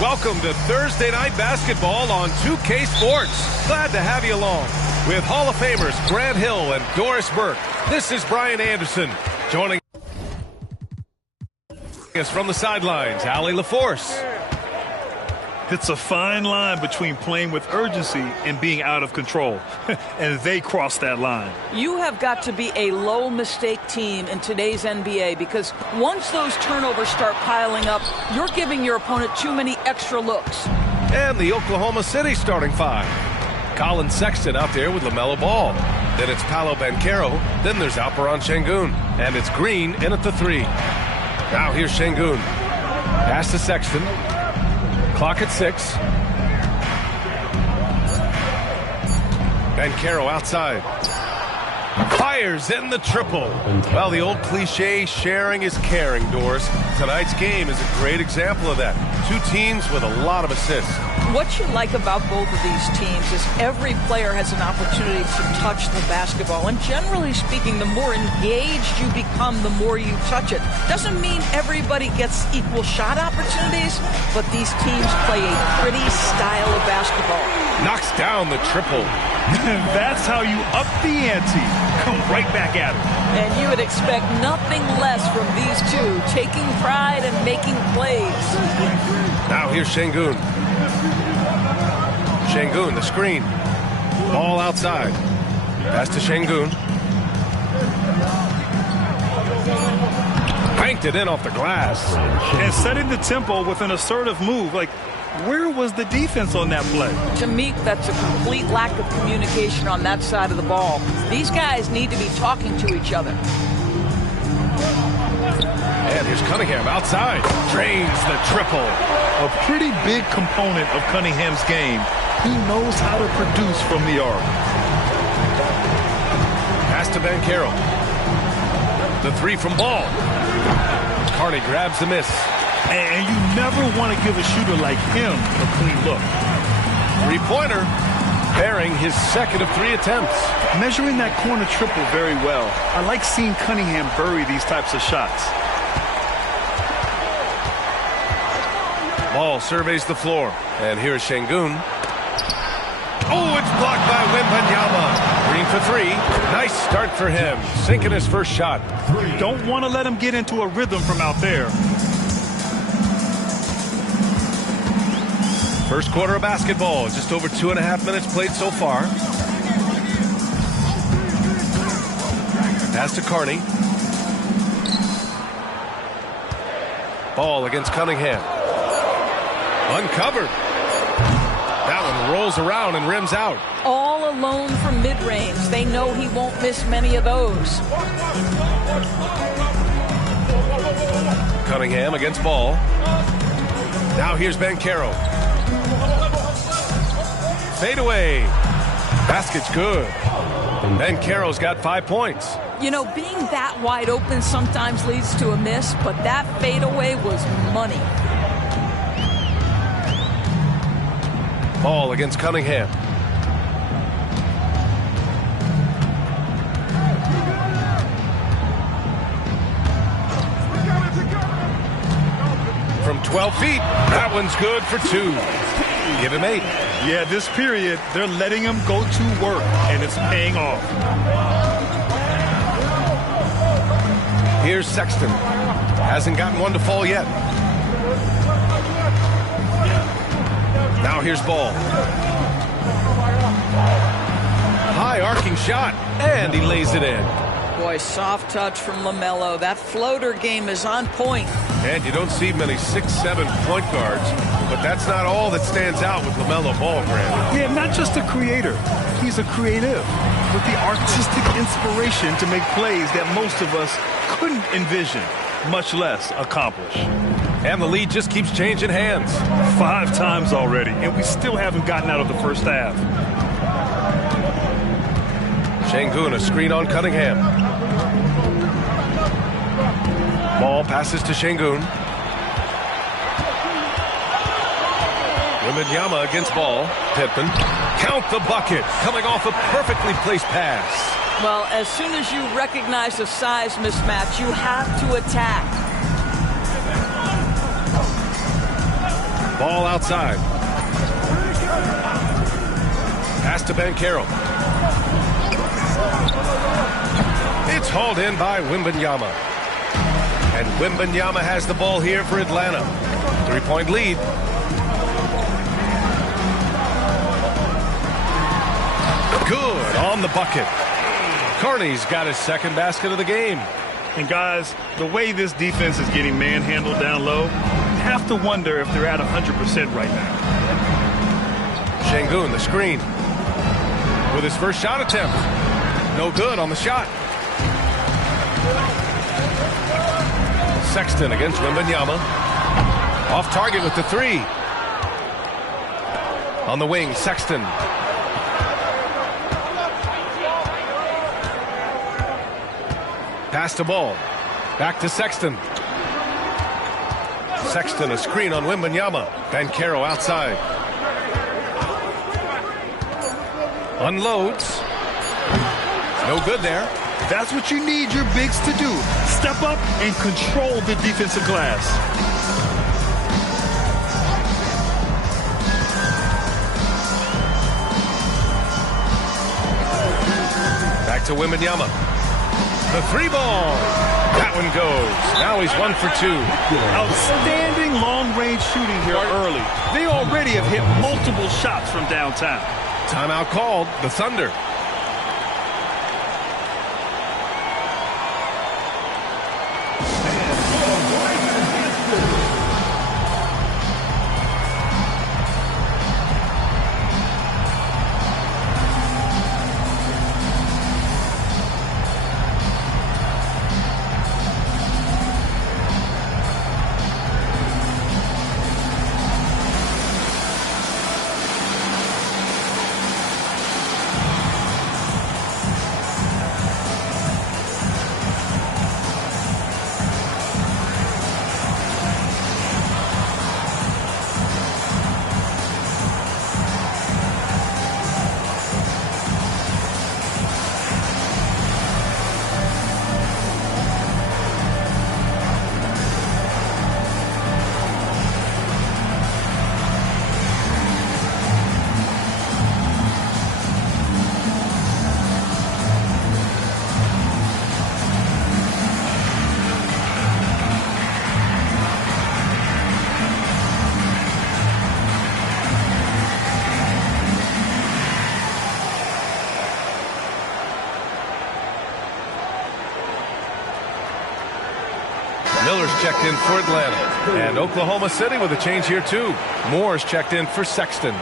Welcome to Thursday Night Basketball on 2K Sports. Glad to have you along. With Hall of Famers Grant Hill and Doris Burke, this is Brian Anderson. Joining us from the sidelines, Allie LaForce. It's a fine line between playing with urgency and being out of control. And they crossed that line. You have got to be a low-mistake team in today's NBA because once those turnovers start piling up, you're giving your opponent too many extra looks. And the Oklahoma City starting five. Colin Sexton out there with LaMelo Ball. Then it's Paolo Banchero. Then there's Alperen Sengun. And it's Green in at the three. Now here's Sengun. Pass to Sexton. Clock at 6. Banchero outside. Fires in the triple. Well, the old cliche, sharing is caring, Doris. Tonight's game is a great example of that. Two teams with a lot of assists. What you like about both of these teams is every player has an opportunity to touch the basketball. And generally speaking, the more engaged you become, the more you touch it. Doesn't mean everybody gets equal shot opportunities, but these teams play a pretty style of basketball. Knocks down the triple. That's how you up the ante. Come right back at it. And you would expect nothing less from these two, taking pride and making plays. Now here's Sengun. Sengun, the screen. Ball outside. Pass to Sengun. Banked it in off the glass. And setting the tempo with an assertive move. Like, where was the defense on that play? To me, that's a complete lack of communication on that side of the ball. These guys need to be talking to each other. And here's Cunningham outside. Drains the triple. A pretty big component of Cunningham's game. He knows how to produce from the arc. Pass to Banchero. The three from Ball. Carney grabs the miss. And you never want to give a shooter like him a clean look. Three-pointer. Bearing his second of 3 attempts. Measuring that corner triple very well. I like seeing Cunningham bury these types of shots. Ball surveys the floor. And here's Sengun. Oh, it's blocked by Wembanyama. Green for 3. Nice start for him. Sinking his first shot. Don't want to let him get into a rhythm from out there. First quarter of basketball. Just over 2.5 minutes played so far. Pass to Carney. Ball against Cunningham. Uncovered. That one rolls around and rims out. All alone from mid-range. They know he won't miss many of those. Cunningham against Ball. Now here's Banchero. Fade away. Basket's good. Banchero's got 5 points. You know, being that wide open sometimes leads to a miss, but that fadeaway was money. Ball against Cunningham. From 12 feet, that one's good for 2. Give him 8. Yeah, this period, they're letting him go to work, and it's paying off. Here's Sexton. Hasn't gotten one to fall yet. Now here's Ball. High arcing shot, and he lays it in. Boy, soft touch from LaMelo. That floater game is on point. And you don't see many 6'7" point guards, but that's not all that stands out with LaMelo Ball, Grant. Yeah, not just a creator. He's a creative with the artistic inspiration to make plays that most of us couldn't envision, much less accomplish. And the lead just keeps changing hands. 5 times already, and we still haven't gotten out of the first half. Sengun, a screen on Cunningham. Ball passes to Sengun. Wembanyama against Ball. Pippen. Count the bucket. Coming off a perfectly placed pass. Well, as soon as you recognize a size mismatch, you have to attack. Ball outside. Pass to Banchero. It's hauled in by Wembanyama. And Wembanyama has the ball here for Atlanta. 3-point lead. Good on the bucket. Carney's got his second basket of the game. And guys, the way this defense is getting manhandled down low, you have to wonder if they're at 100% right now. Şengün, the screen. With his first shot attempt. No good on the shot. Sexton against Wembanyama. Off target with the three. On the wing, Sexton. Pass the ball. Back to Sexton. Sexton, a screen on Wembanyama. Banchero outside. Unloads. No good there. That's what you need your bigs to do. Step up and control the defensive glass. Back to Wembanyama. The three ball. That one goes. Now he's 1 for 2. Outstanding long-range shooting here early. They already have hit multiple shots from downtown. Timeout called. The Thunder. Miller's checked in for Atlanta. And Oklahoma City with a change here too. Moore's checked in for Sexton.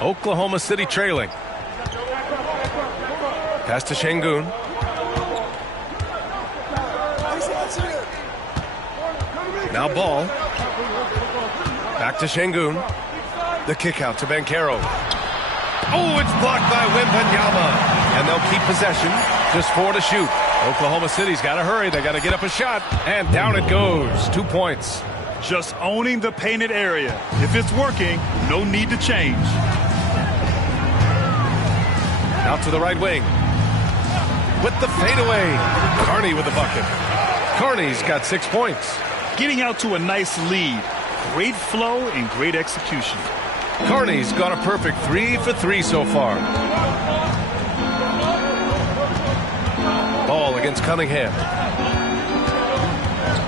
Oklahoma City trailing. Pass to Şengün. Now ball. Back to Şengün. The kick out to Banchero. Oh, it's blocked by Wembanyama. And they'll keep possession. Just 4 to shoot. Oklahoma City's got to hurry. They got to get up a shot. And down it goes. 2 points. Just owning the painted area. If it's working, no need to change. Out to the right wing. With the fadeaway. Carney with the bucket. Carney's got 6 points. Getting out to a nice lead. Great flow and great execution. Carney's got a perfect 3 for 3 so far. Ball against Cunningham.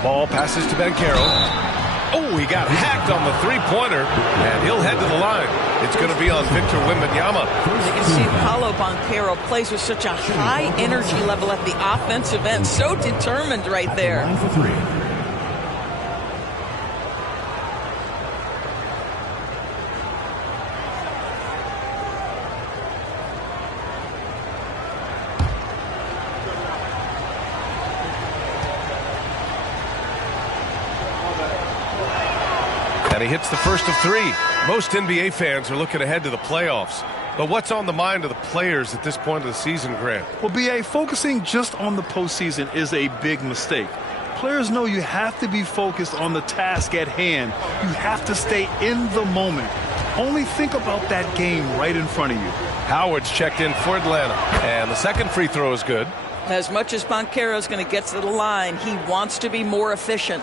Ball passes to Banchero. Oh, he got hacked on the three-pointer, and he'll head to the line. It's going to be on Victor Wembanyama. You can see Paolo Banchero plays with such a high energy level at the offensive end. So determined right there. 9 for 3. And he hits the first of 3. Most NBA fans are looking ahead to the playoffs. But what's on the mind of the players at this point of the season, Grant? Well, B.A., focusing just on the postseason is a big mistake. Players know you have to be focused on the task at hand. You have to stay in the moment. Only think about that game right in front of you. Howard's checked in for Atlanta, and the second free throw is good. As much as Banchero's going to get to the line, he wants to be more efficient.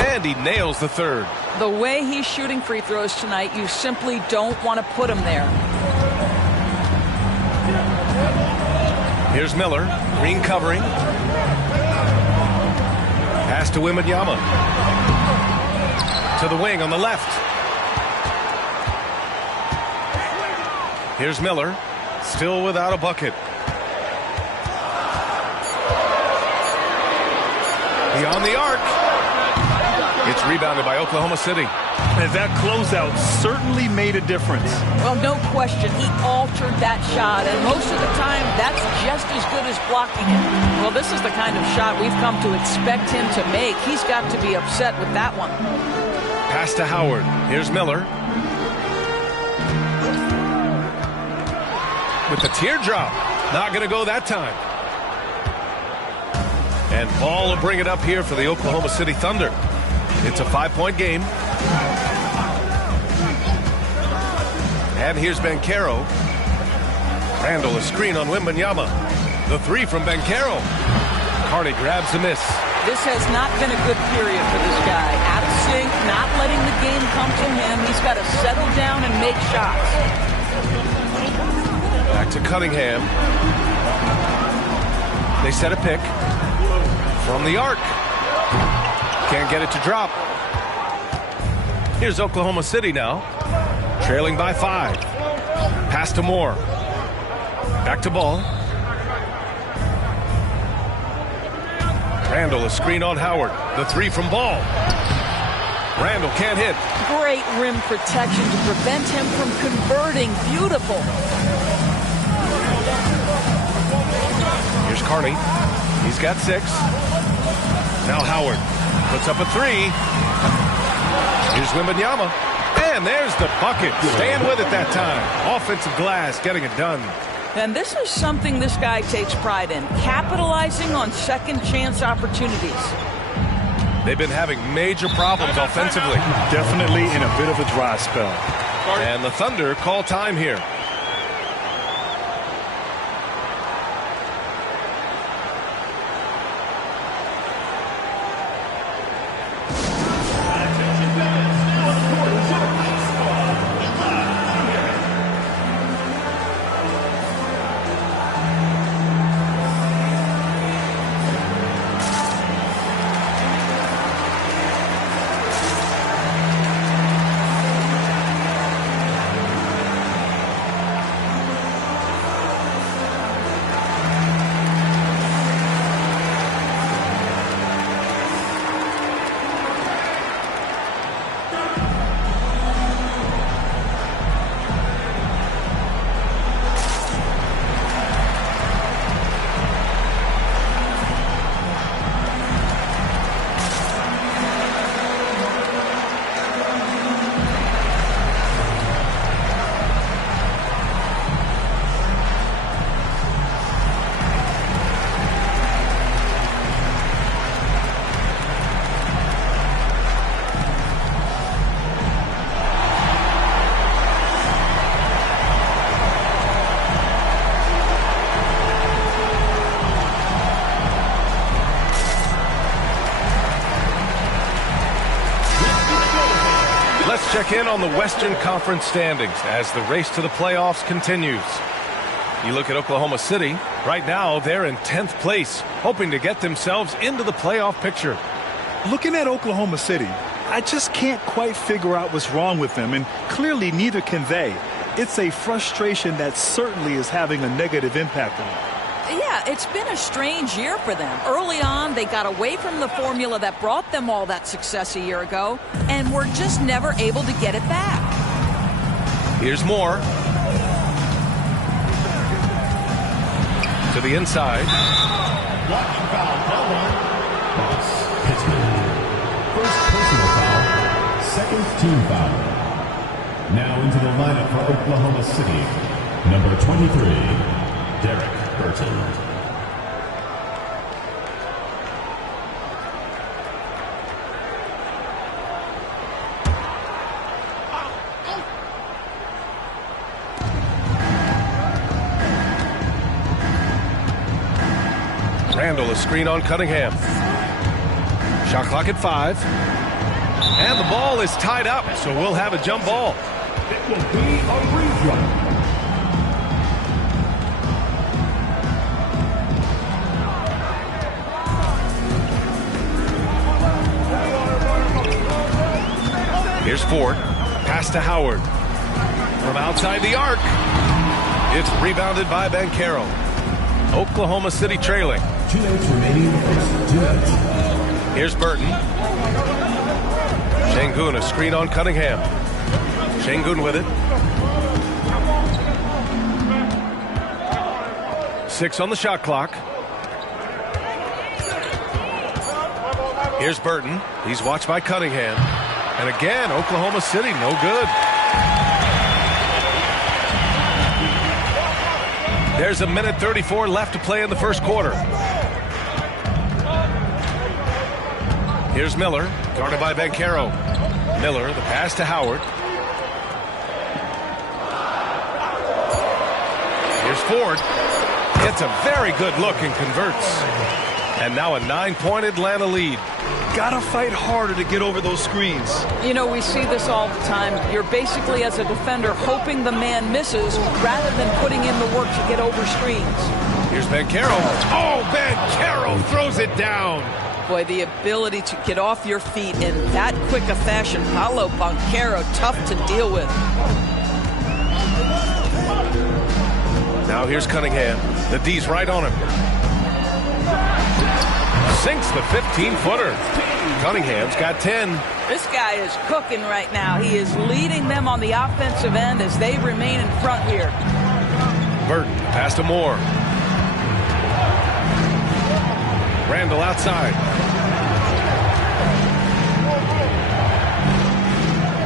And he nails the third. The way he's shooting free throws tonight, you simply don't want to put him there. Here's Miller. Green covering. Pass to Wembanyama. To the wing on the left. Here's Miller. Still without a bucket. Beyond the arc. It's rebounded by Oklahoma City. And that closeout certainly made a difference. Well, no question. He altered that shot, and most of the time, that's just as good as blocking it. Well, this is the kind of shot we've come to expect him to make. He's got to be upset with that one. Pass to Howard. Here's Miller. With the teardrop. Not going to go that time. And Ball will bring it up here for the Oklahoma City Thunder. It's a 5-point game. And here's Banchero. Randall a screen on Wembanyama. The three from Banchero. Carney grabs the miss. This has not been a good period for this guy. Out of sync, not letting the game come to him. He's got to settle down and make shots. Back to Cunningham. They set a pick. From the arc. Can't get it to drop. Here's Oklahoma City now. Trailing by 5. Pass to Moore. Back to Ball. Randall a screen on Howard. The three from Ball. Randall can't hit. Great rim protection to prevent him from converting. Beautiful. Here's Carney. He's got 6. Now Howard puts up a 3. Here's Wembanyama. And there's the bucket. Staying with it that time. Offensive glass getting it done. And this is something this guy takes pride in. Capitalizing on second chance opportunities. They've been having major problems offensively. Definitely in a bit of a dry spell. And the Thunder call time here. Let's check in on the Western Conference standings as the race to the playoffs continues. You look at Oklahoma City. Right now, they're in 10th place, hoping to get themselves into the playoff picture. Looking at Oklahoma City, I just can't quite figure out what's wrong with them, and clearly neither can they. It's a frustration that certainly is having a negative impact on them. Yeah, it's been a strange year for them. Early on, they got away from the formula that brought them all that success a year ago, and were just never able to get it back. Here's Moore. To the inside. Watch foul. That's Pittsburgh. First personal foul. Second team foul. Now into the lineup for Oklahoma City. Number 23, Derek Burton. Randall, a screen on Cunningham. Shot clock at 5. And the ball is tied up, so we'll have a jump ball. It will be a RiseUp. Here's Ford. Pass to Howard. From outside the arc. It's rebounded by Banchero. Oklahoma City trailing. 2 minutes remaining in the first 2 minutes. Here's Burton. Şengün, a screen on Cunningham. Şengün with it. 6 on the shot clock. Here's Burton. He's watched by Cunningham. And again, Oklahoma City, no good. There's 1:34 left to play in the first quarter. Here's Miller, guarded by Banchero. Miller, the pass to Howard. Here's Ford. Gets a very good look and converts. And now a 9-point Atlanta lead. Gotta fight harder to get over those screens. You know, we see this all the time. You're basically, as a defender, hoping the man misses rather than putting in the work to get over screens. Here's Banchero. Oh, Banchero throws it down. Boy, the ability to get off your feet in that quick a fashion, Paolo Banchero, tough to deal with. Now here's Cunningham. The D's right on him. Sinks the 15-footer. Cunningham's got 10. This guy is cooking right now. He is leading them on the offensive end as they remain in front here. Burton, pass to Moore. Randall outside.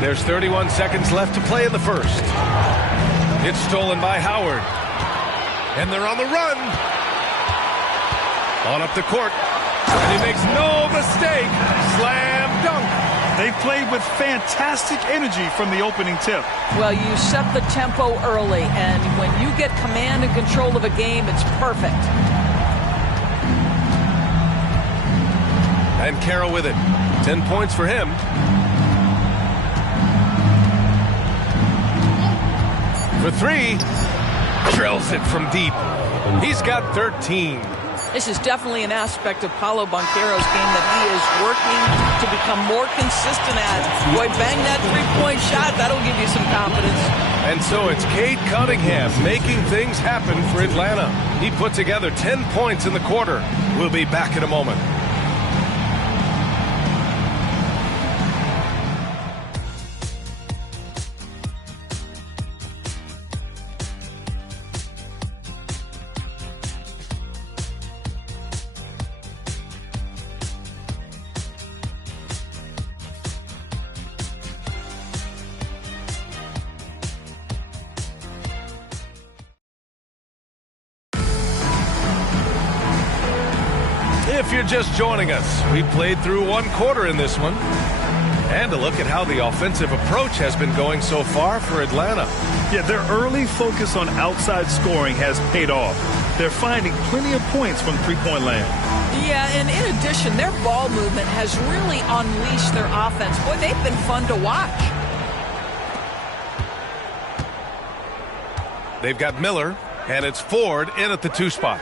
There's 31 seconds left to play in the first. It's stolen by Howard. And they're on the run. On up the court. And he makes no mistake. Slam dunk. They played with fantastic energy from the opening tip. Well, you set the tempo early, and when you get command and control of a game, it's perfect. And Carroll with it. 10 points for him. For 3. Drills it from deep. He's got 13. This is definitely an aspect of Paolo Banchero's game that he is working to become more consistent at. Boy, bang that three-point shot. That'll give you some confidence. And so it's Cade Cunningham making things happen for Atlanta. He put together 10 points in the quarter. We'll be back in a moment. If you're just joining us, we played through one quarter in this one. And a look at how the offensive approach has been going so far for Atlanta. Yeah, their early focus on outside scoring has paid off. They're finding plenty of points from three-point land. Yeah, and in addition, their ball movement has really unleashed their offense. Boy, they've been fun to watch. They've got Miller, and it's Ford in at the 2 spot.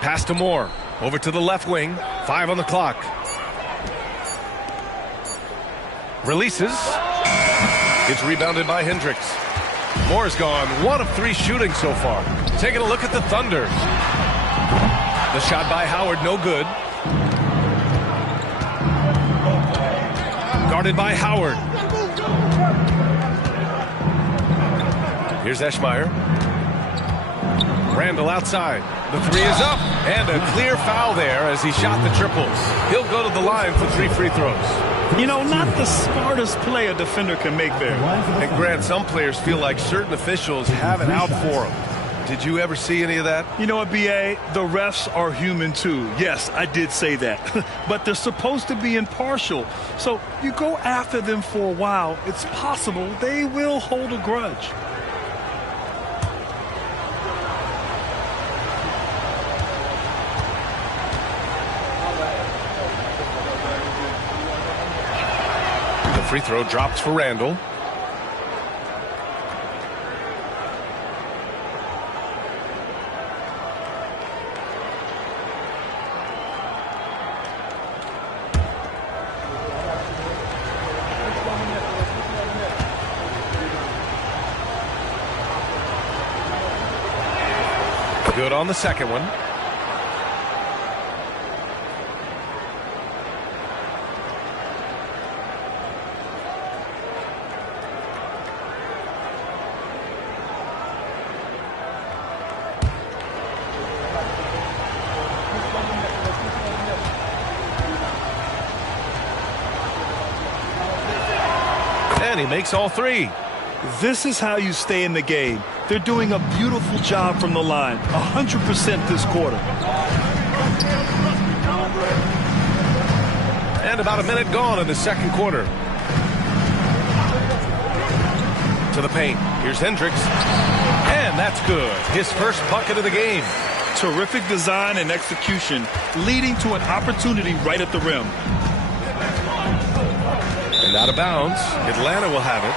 Pass to Moore. Over to the left wing. 5 on the clock. Releases. It's rebounded by Hendricks. Moore's gone 1 of 3 shooting so far. Taking a look at the Thunder. The shot by Howard, no good. Guarded by Howard. Here's Eschmeyer. Randall outside. The three is up. And a clear foul there as he shot the triples. He'll go to the line for 3 free throws. You know, not the smartest play a defender can make there. And Grant, some players feel like certain officials have it out for them. Did you ever see any of that? You know what, B.A.? The refs are human too. Yes, I did say that. But they're supposed to be impartial. So you go after them for a while, it's possible they will hold a grudge. The free throw drops for Randall. Good on the second one. And he makes all 3. This is how you stay in the game. They're doing a beautiful job from the line. 100% this quarter. And about a minute gone in the second quarter. To the paint. Here's Hendricks. And that's good. His first bucket of the game. Terrific design and execution, leading to an opportunity right at the rim. And out of bounds. Atlanta will have it.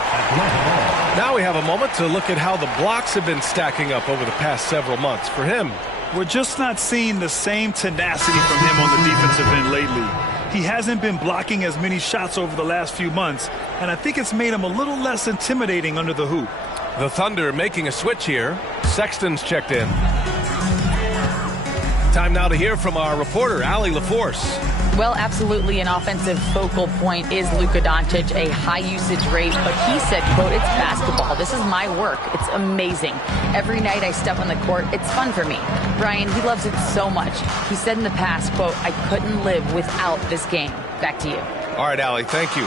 Now we have a moment to look at how the blocks have been stacking up over the past several months for him. We're just not seeing the same tenacity from him on the defensive end lately. He hasn't been blocking as many shots over the last few months, and I think it's made him a little less intimidating under the hoop. The Thunder making a switch here. Sexton's checked in. Time now to hear from our reporter, Allie LaForce. Well, absolutely an offensive focal point is Luka Doncic, a high usage rate, but he said, quote, it's basketball. This is my work. It's amazing. Every night I step on the court, it's fun for me. Brian, he loves it so much. He said in the past, quote, I couldn't live without this game. Back to you. All right, Allie, thank you.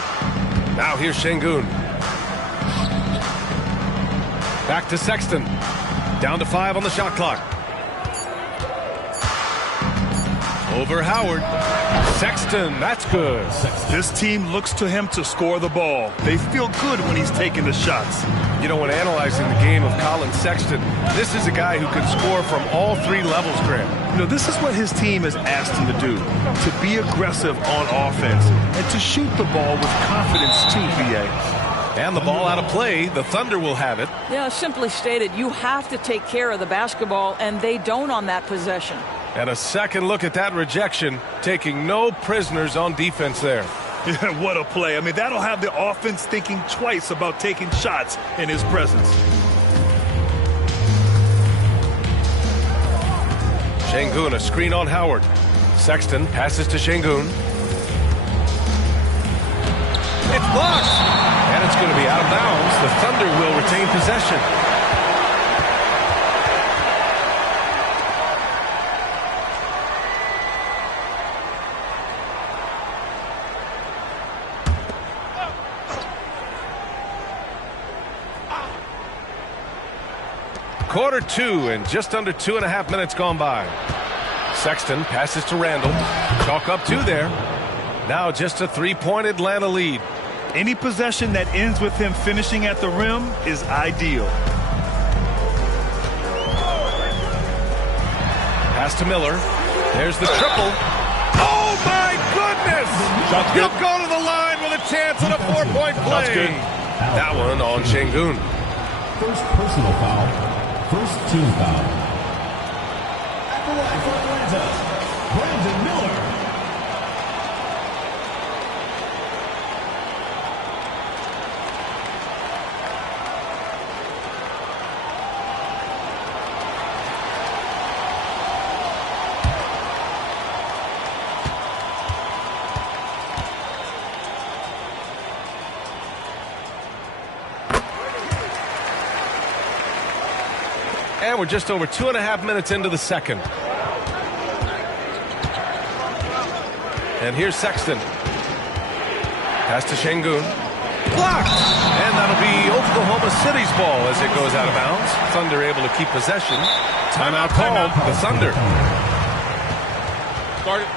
Now here's Şengün. Back to Sexton. Down to 5 on the shot clock. Over Howard. Sexton, that's good. This team looks to him to score the ball. They feel good when he's taking the shots. You know, when analyzing the game of Colin Sexton, this is a guy who can score from all 3 levels, Grant. You know, this is what his team has asked him to do, to be aggressive on offense and to shoot the ball with confidence too, B.A. And the ball out of play. The Thunder will have it. Yeah, simply stated, you have to take care of the basketball, and they don't on that possession. And a second look at that rejection, taking no prisoners on defense there. Yeah, what a play. I mean, that'll have the offense thinking twice about taking shots in his presence. Şengün, a screen on Howard. Sexton passes to Şengün. It's blocked. And it's going to be out of bounds. The Thunder will retain possession. Quarter 2 and just under 2.5 minutes gone by. Sexton passes to Randall. Chalk up 2 there. Now just a 3-point Atlanta lead. Any possession that ends with him finishing at the rim is ideal. Pass to Miller. There's the triple. Oh, my goodness! He'll go to the line with a chance at a 4-point play. That's good. That one on Şengün. First personal foul. First team foul. At the line for Atlanta, Brandon Miller. And we're just over 2.5 minutes into the second. And here's Sexton. Pass to Şengün. Blocked! And that'll be Oklahoma City's ball as it goes out of bounds. Thunder able to keep possession. Timeout called. The Thunder. Start it.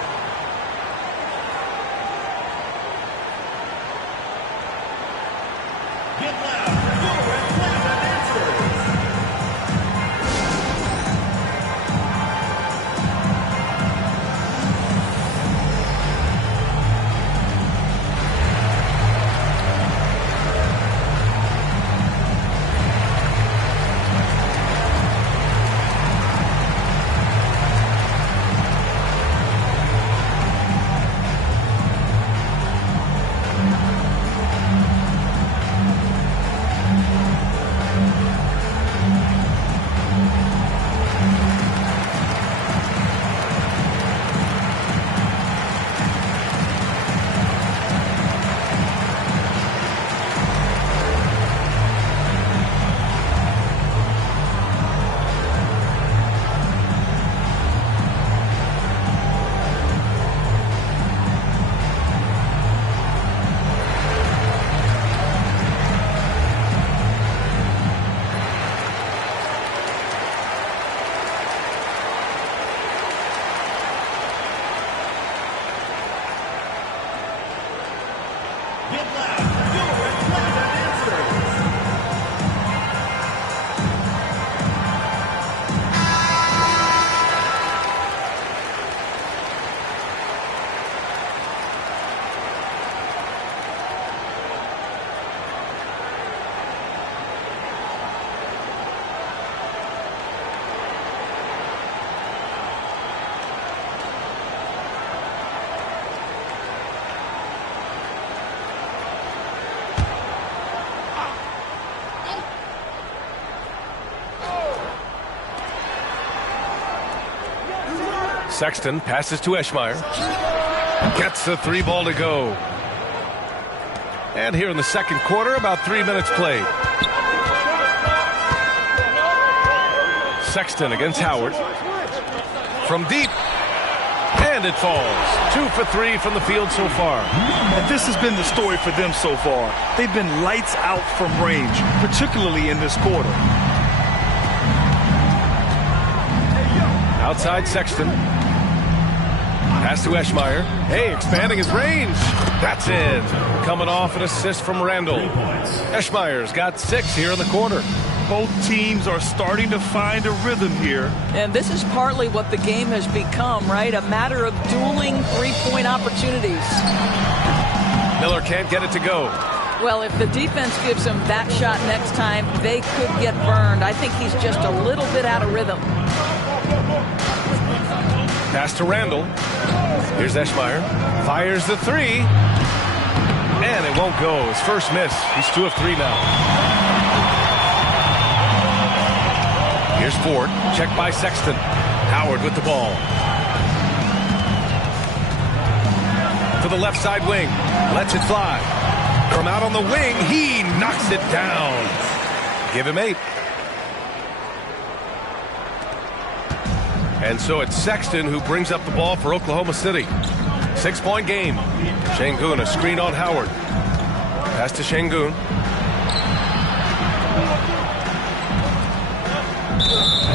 Sexton passes to Eschmeyer. Gets the 3 ball to go. And here in the second quarter, about 3 minutes played. Sexton against Howard. From deep. And it falls. 2 for 3 from the field so far. And this has been the story for them so far. They've been lights out from range, particularly in this quarter. Outside Sexton. Pass to Eschmeyer. Hey, expanding his range. That's it. Coming off an assist from Randall. Eschmeyer's got 6 here in the quarter. Both teams are starting to find a rhythm here. And this is partly what the game has become, right? A matter of dueling three-point opportunities. Miller can't get it to go. Well, if the defense gives him that shot next time, they could get burned. I think he's just a little bit out of rhythm. Pass to Randall. Here's Eschmeyer. Fires the 3. And it won't go. His first miss. He's 2 of 3 now. Here's Ford. Checked by Sexton. Howard with the ball. To the left side wing. Lets it fly. From out on the wing, he knocks it down. Give him 8. And so it's Sexton who brings up the ball for Oklahoma City. 6-point game. Şengün, a screen on Howard. Pass to Şengün.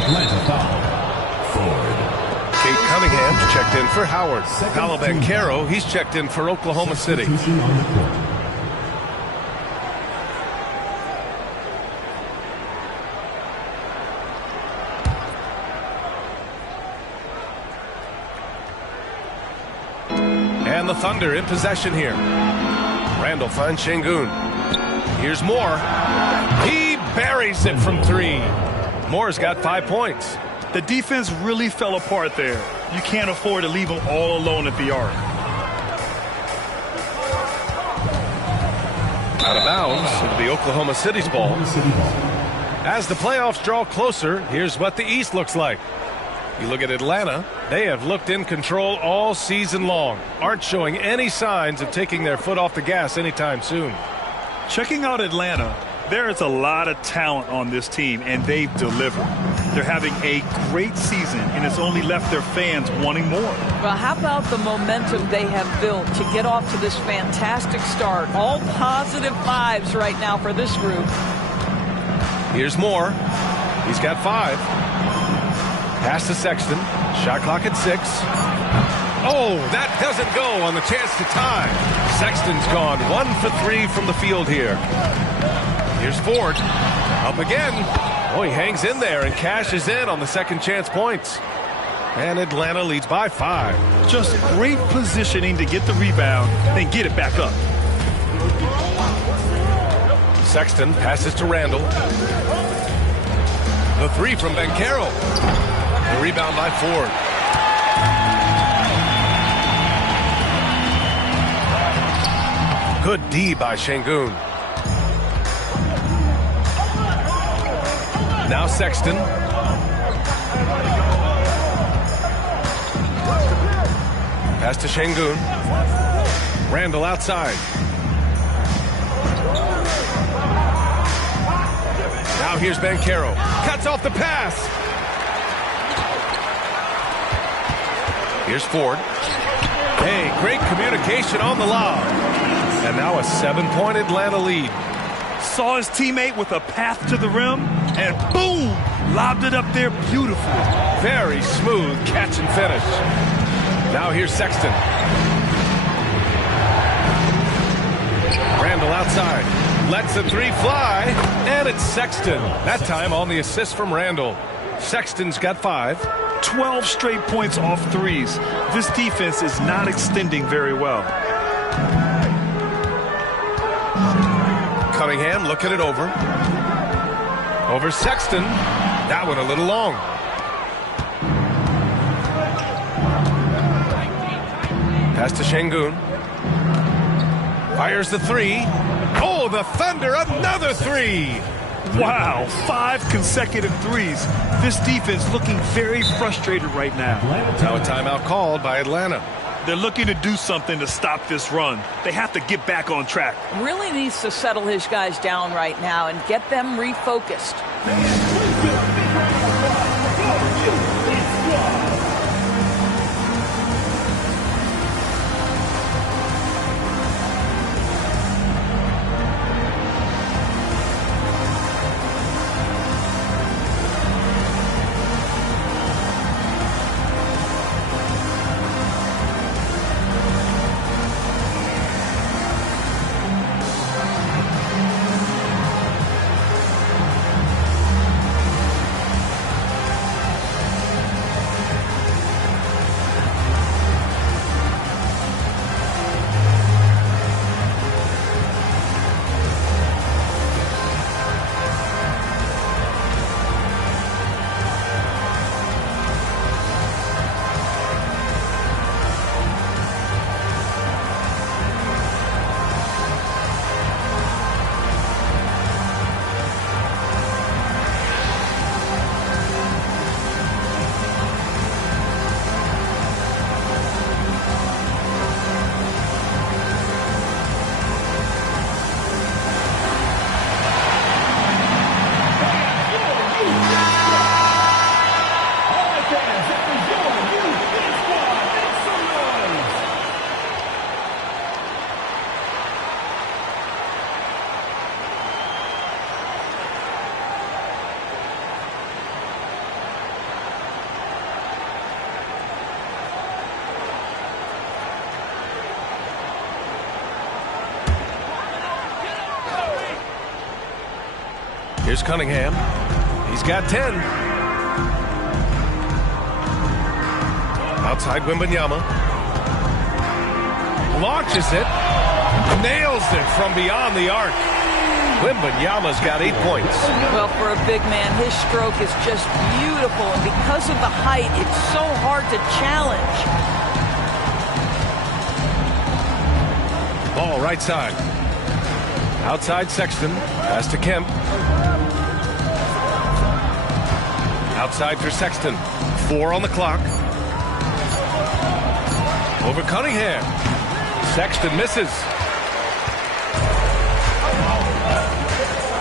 Atlanta foul. Ford. Kate Cunningham's checked in for Howard. Paolo Banchero, he's checked in for Oklahoma City. Substitution on the court. And the Thunder in possession here. Randall finds Şengün. Here's Moore. He buries it from 3. Moore's got 5 points. The defense really fell apart there. You can't afford to leave them all alone at the arc. Out of bounds. It'll be Oklahoma City's ball. As the playoffs draw closer, here's what the East looks like. You look at Atlanta, they have looked in control all season long. Aren't showing any signs of taking their foot off the gas anytime soon. Checking out Atlanta, there is a lot of talent on this team, and they've delivered. They're having a great season, and it's only left their fans wanting more. Well, how about the momentum they have built to get off to this fantastic start? All positive vibes right now for this group. Here's Moore. He's got 5. Pass to Sexton. Shot clock at 6. Oh, that doesn't go on the chance to tie. Sexton's gone 1 for 3 from the field here. Here's Ford. Up again. Oh, he hangs in there and cashes in on the second chance points. And Atlanta leads by 5. Just great positioning to get the rebound, then get it back up. Sexton passes to Randall. The 3 from Banchero. The rebound by Ford. Good D by Şengün. Now Sexton. Pass to Şengün. Randall outside. Now here's Banchero. Cuts off the pass. Here's Ford. Hey, great communication on the lob. And now a 7-point Atlanta lead. Saw his teammate with a path to the rim, and boom! Lobbed it up there beautifully. Very smooth catch and finish. Now here's Sexton. Randall outside. Lets the 3 fly, and it's Sexton. That time on the assist from Randall. Sexton's got 5. 12 straight points off threes. This defense is not extending very well. Cunningham looking it over. Over Sexton. That one a little long. Pass to Şengün. Fires the 3. Oh, the Thunder, another 3. Wow, 5 consecutive threes. This defense looking very frustrated right now. Now a timeout called by Atlanta. They're looking to do something to stop this run. They have to get back on track. Really needs to settle his guys down right now and get them refocused. Here's Cunningham. He's got 10. Outside Wembanyama. Launches it. Nails it from beyond the arc. Wembanyama's got 8 points. Well, for a big man, his stroke is just beautiful. And because of the height, it's so hard to challenge. Ball right side. Outside Sexton. Pass to Kemp. Outside for Sexton. 4 on the clock. Over Cunningham. Sexton misses.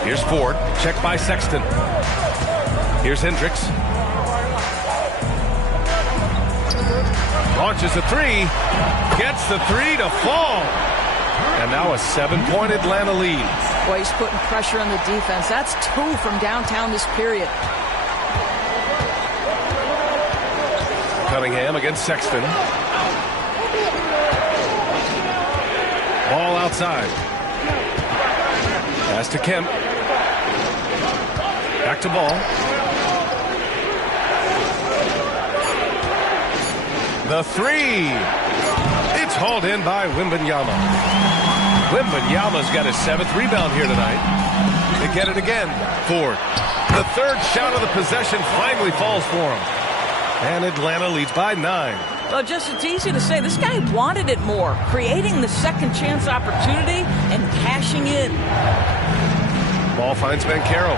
Here's Ford. Check by Sexton. Here's Hendricks. Launches a three. Gets the three to fall. And now a 7-point Atlanta lead. Boy, he's putting pressure on the defense. That's 2 from downtown this period. Cunningham against Sexton. Ball outside. Pass to Kemp. Back to Ball. The three. It's hauled in by Wembanyama. Wembanyama's got his 7th rebound here tonight. They get it again. Ford. The third shot of the possession finally falls for him. And Atlanta leads by 9. Well, just it's easy to say this guy wanted it more, creating the second chance opportunity and cashing in. Ball finds Banchero.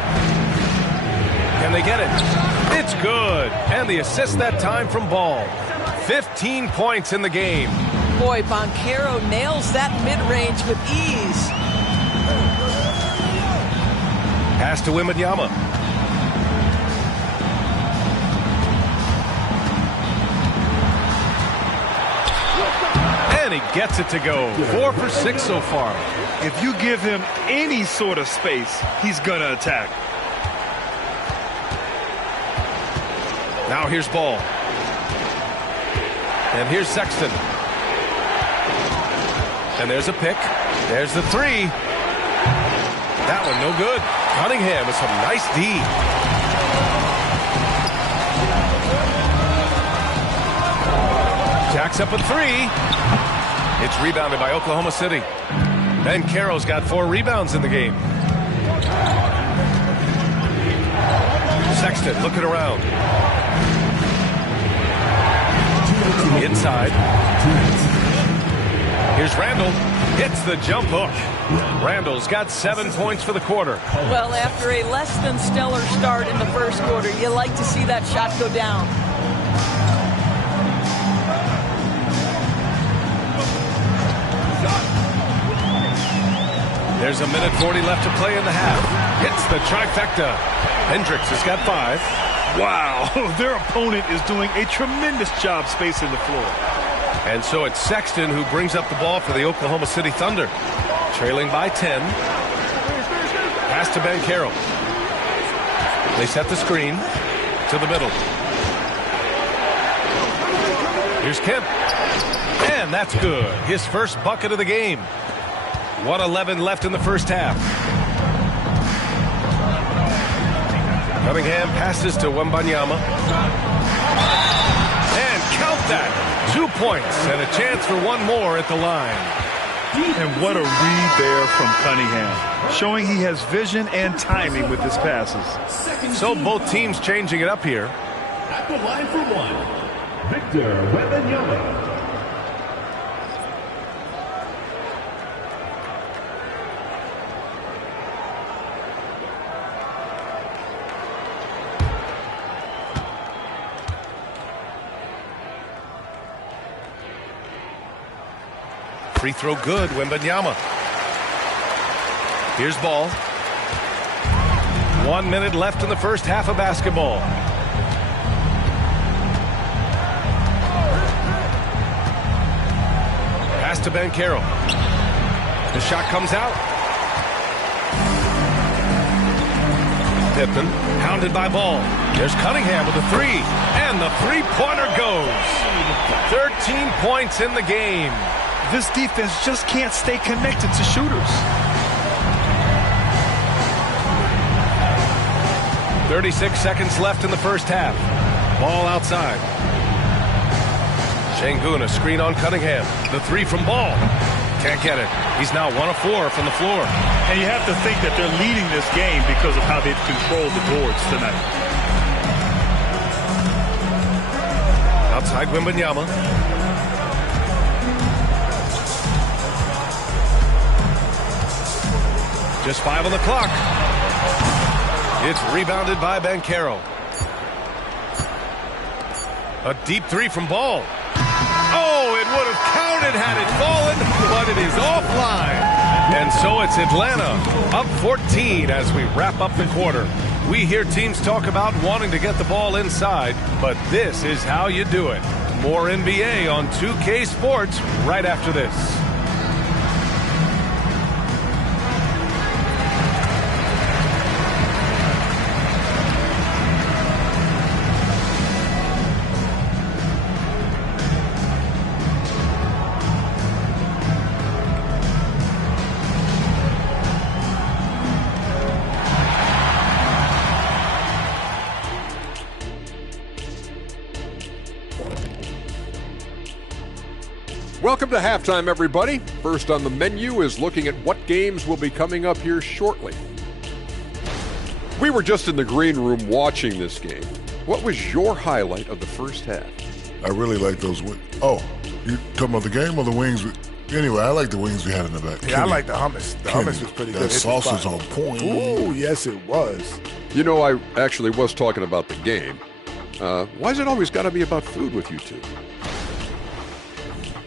Can they get it? It's good. And the assist that time from Ball. 15 points in the game. Boy, Banchero nails that mid-range with ease. Pass to Wembanyama. And he gets it to go. 4 for 6 so far. If you give him any sort of space, he's going to attack. Now here's Ball. And here's Sexton. And there's a pick. There's the three. That one no good. Cunningham with some nice D. Jacks up a three. It's rebounded by Oklahoma City. Banchero's got 4 rebounds in the game. Sexton looking around. Inside. Here's Randall. Hits the jump hook. Randall's got 7 points for the quarter. Well, after a less than stellar start in the first quarter, you like to see that shot go down. There's a minute 40 left to play in the half. Hits the trifecta. Hendricks has got 5. Wow, their opponent is doing a tremendous job spacing the floor. And so it's Sexton who brings up the ball for the Oklahoma City Thunder. Trailing by 10. Pass to Banchero. They set the screen to the middle. Here's Kemp. And that's good. His first bucket of the game. 1:11 left in the first half. Cunningham passes to Wembanyama. And count that. 2 points and a chance for one more at the line. And what a read there from Cunningham, showing he has vision and timing with his passes. So both teams changing it up here. At the line for one, Victor Wembanyama. Free throw good, Wembanyama. Here's Ball. 1 minute left in the first half of basketball. Pass to Banchero. The shot comes out. Pippen, hounded by Ball. There's Cunningham with a three. And the three-pointer goes. 13 points in the game. This defense just can't stay connected to shooters. 36 seconds left in the first half. Ball outside. Şengün, a screen on Cunningham. The three from Ball. Can't get it. He's now 1 of 4 from the floor. And you have to think that they're leading this game because of how they've controlled the boards tonight. Outside Wembanyama. Just 5 on the clock. It's rebounded by Banchero. A deep three from Ball. Oh, it would have counted had it fallen, but it is offline. And so it's Atlanta up 14 as we wrap up the quarter. We hear teams talk about wanting to get the ball inside, but this is how you do it. More NBA on 2K Sports right after this. Welcome to halftime, everybody. First on the menu is looking at what games will be coming up here shortly. We were just in the green room watching this game. What was your highlight of the first half? I really like those wings. Oh, you talking about the game or the wings? Anyway, I like the wings we had in the back. Yeah, I like the hummus. The hummus was pretty good. That sauce is on point. Ooh, yes, it was. You know, I actually was talking about the game. Why's it always got to be about food with you two?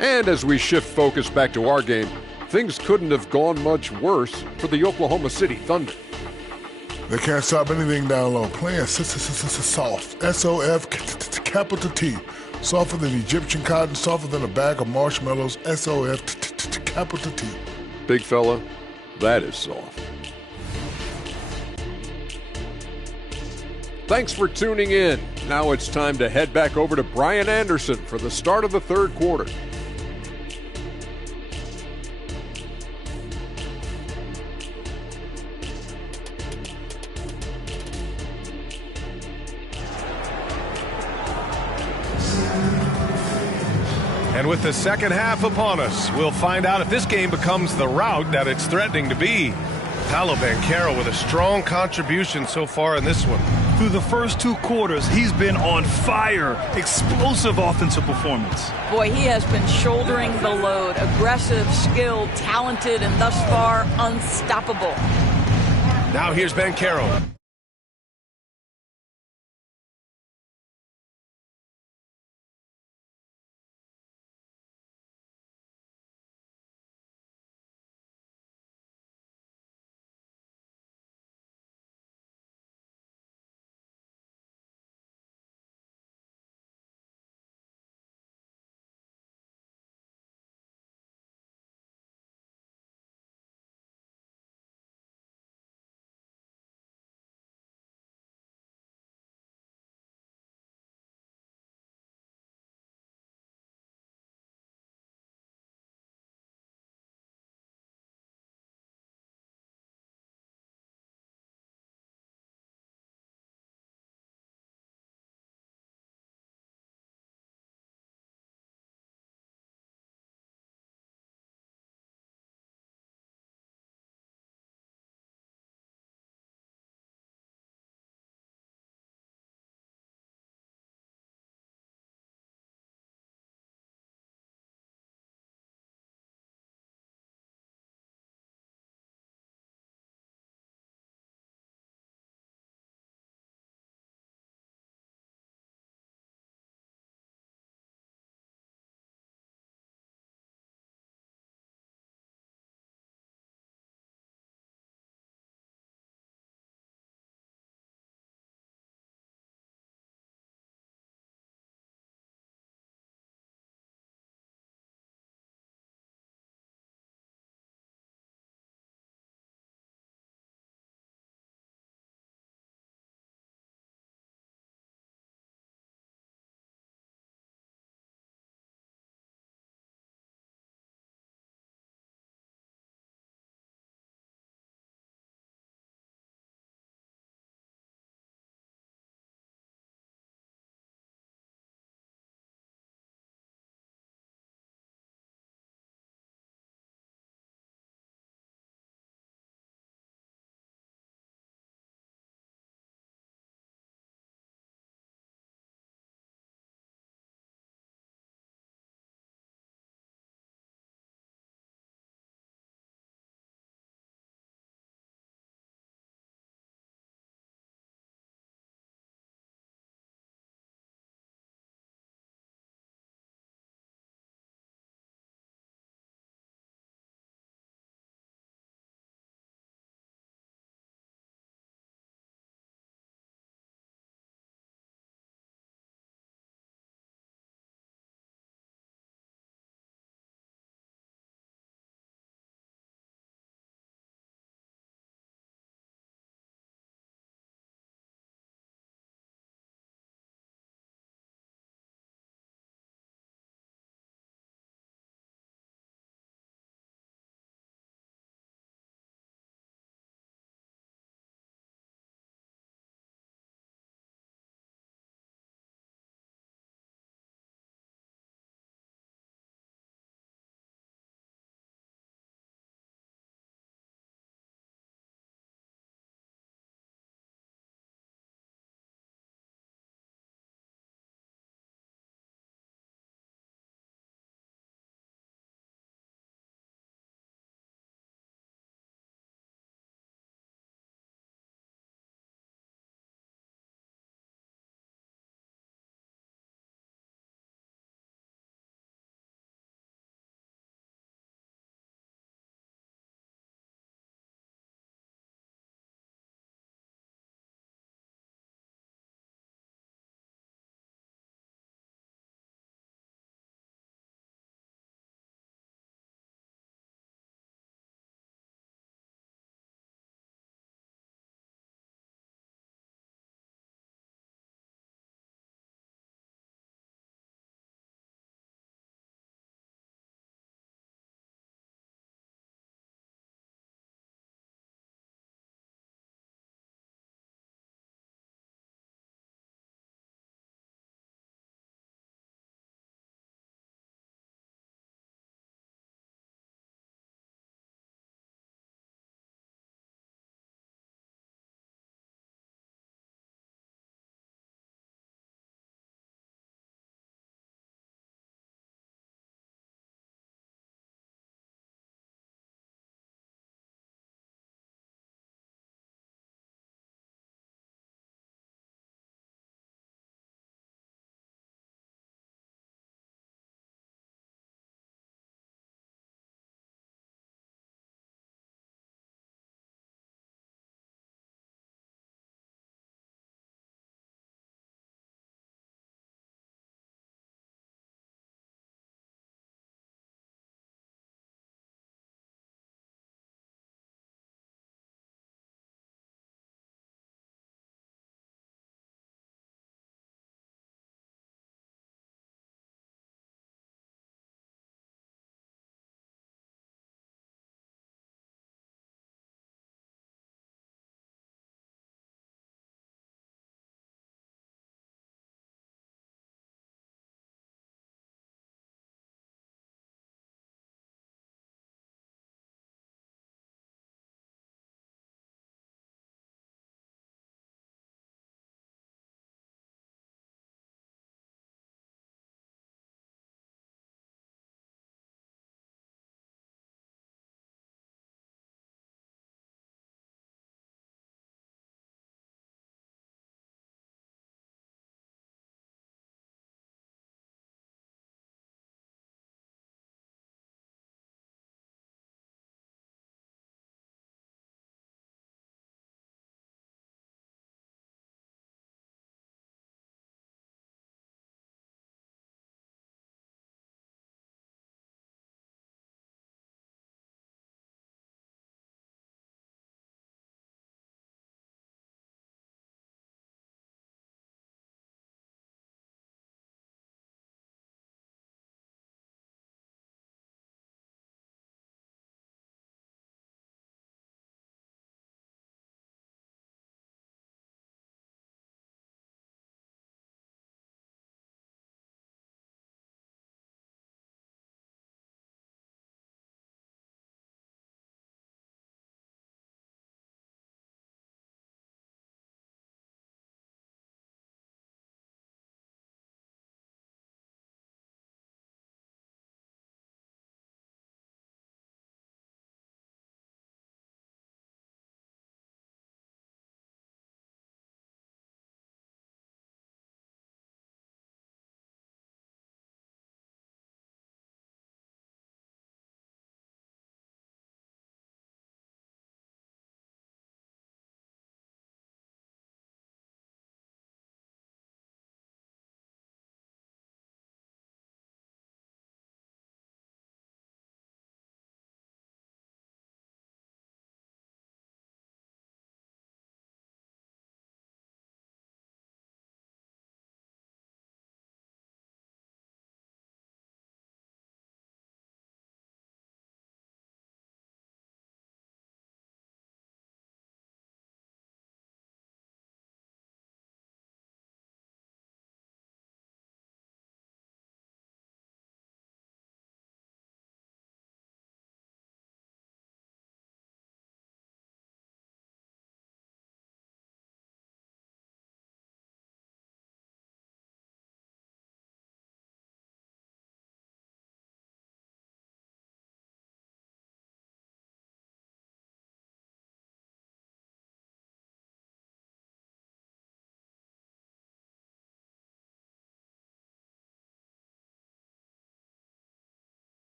And as we shift focus back to our game, things couldn't have gone much worse for the Oklahoma City Thunder. They can't stop anything down low. Playing soft. S-O-F, capital T. Softer than Egyptian cotton, softer than a bag of marshmallows. S-O-F, capital T. Big fella, that is soft. Thanks for tuning in. Now it's time to head back over to Brian Anderson for the start of the third quarter. And with the second half upon us, we'll find out if this game becomes the rout that it's threatening to be. Paolo Banchero with a strong contribution so far in this one. Through the first two quarters, he's been on fire. Explosive offensive performance. Boy, he has been shouldering the load. Aggressive, skilled, talented, and thus far unstoppable. Now here's Banchero.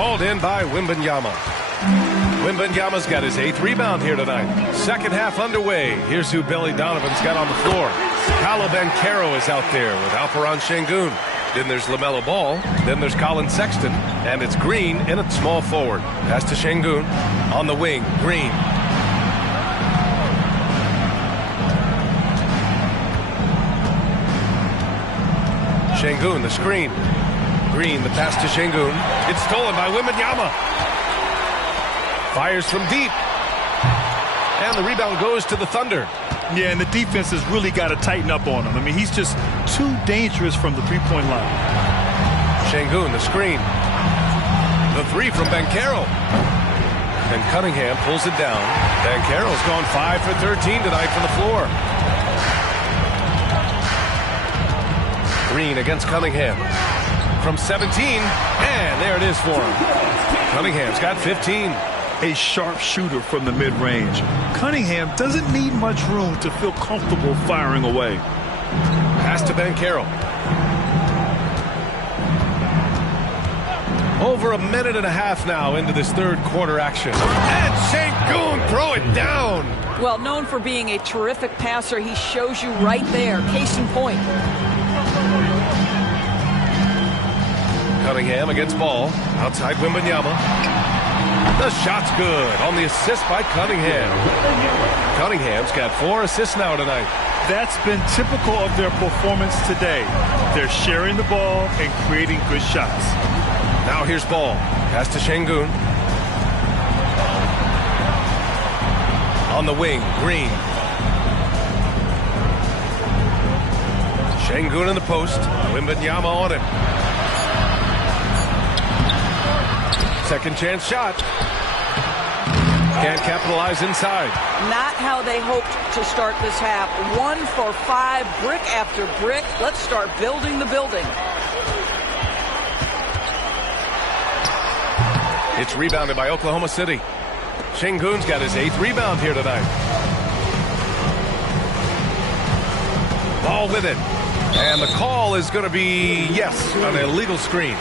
Called in by Wembanyama. Wembanyama's got his 8th rebound here tonight. Second half underway. Here's who Billy Donovan's got on the floor. Paolo Banchero is out there with Alperen Şengün. Then there's LaMelo Ball. Then there's Colin Sexton. And it's Green in at small forward. Pass to Şengün. On the wing, Green. Şengün, the screen. Green, the pass to Şengün. It's stolen by Wembanyama. Fires from deep. And the rebound goes to the Thunder. Yeah, and the defense has really got to tighten up on him. I mean, he's just too dangerous from the three-point line. Şengün, the screen. The three from Banchero. And Cunningham pulls it down. Banchero's gone 5 for 13 tonight from the floor. Green against Cunningham. From 17, and there it is for him. Cunningham's got 15. A sharp shooter from the mid-range. Cunningham doesn't need much room to feel comfortable firing away. Pass to Banchero. Over a minute and a half now into this third quarter action. And Şengün throw it down. Well, known for being a terrific passer, he shows you right there. Case in point. Cunningham against Ball. Outside Wembanyama. The shot's good on the assist by Cunningham. Cunningham's got 4 assists now tonight. That's been typical of their performance today. They're sharing the ball and creating good shots. Now here's Ball. Pass to Şengün. On the wing, Green. Şengün in the post. Wembanyama on him. Second chance shot. Can't capitalize inside. Not how they hoped to start this half. 1 for 5, brick after brick. Let's start building the building. It's rebounded by Oklahoma City. Şengün's got his 8th rebound here tonight. Ball with it. And the call is going to be, yes, an illegal screen.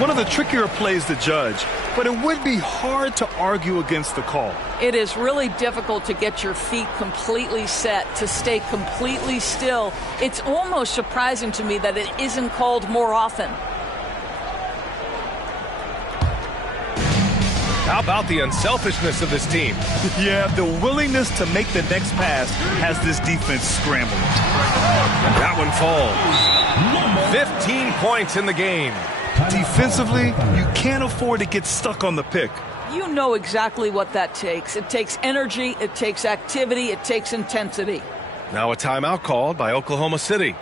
One of the trickier plays to judge, but it would be hard to argue against the call. It is really difficult to get your feet completely set, to stay completely still. It's almost surprising to me that it isn't called more often. How about the unselfishness of this team? Yeah, the willingness to make the next pass has this defense scrambling. That one falls. 15 points in the game. Defensively, you can't afford to get stuck on the pick. You know exactly what that takes. It takes energy, it takes activity, it takes intensity. Now a timeout called by Oklahoma City.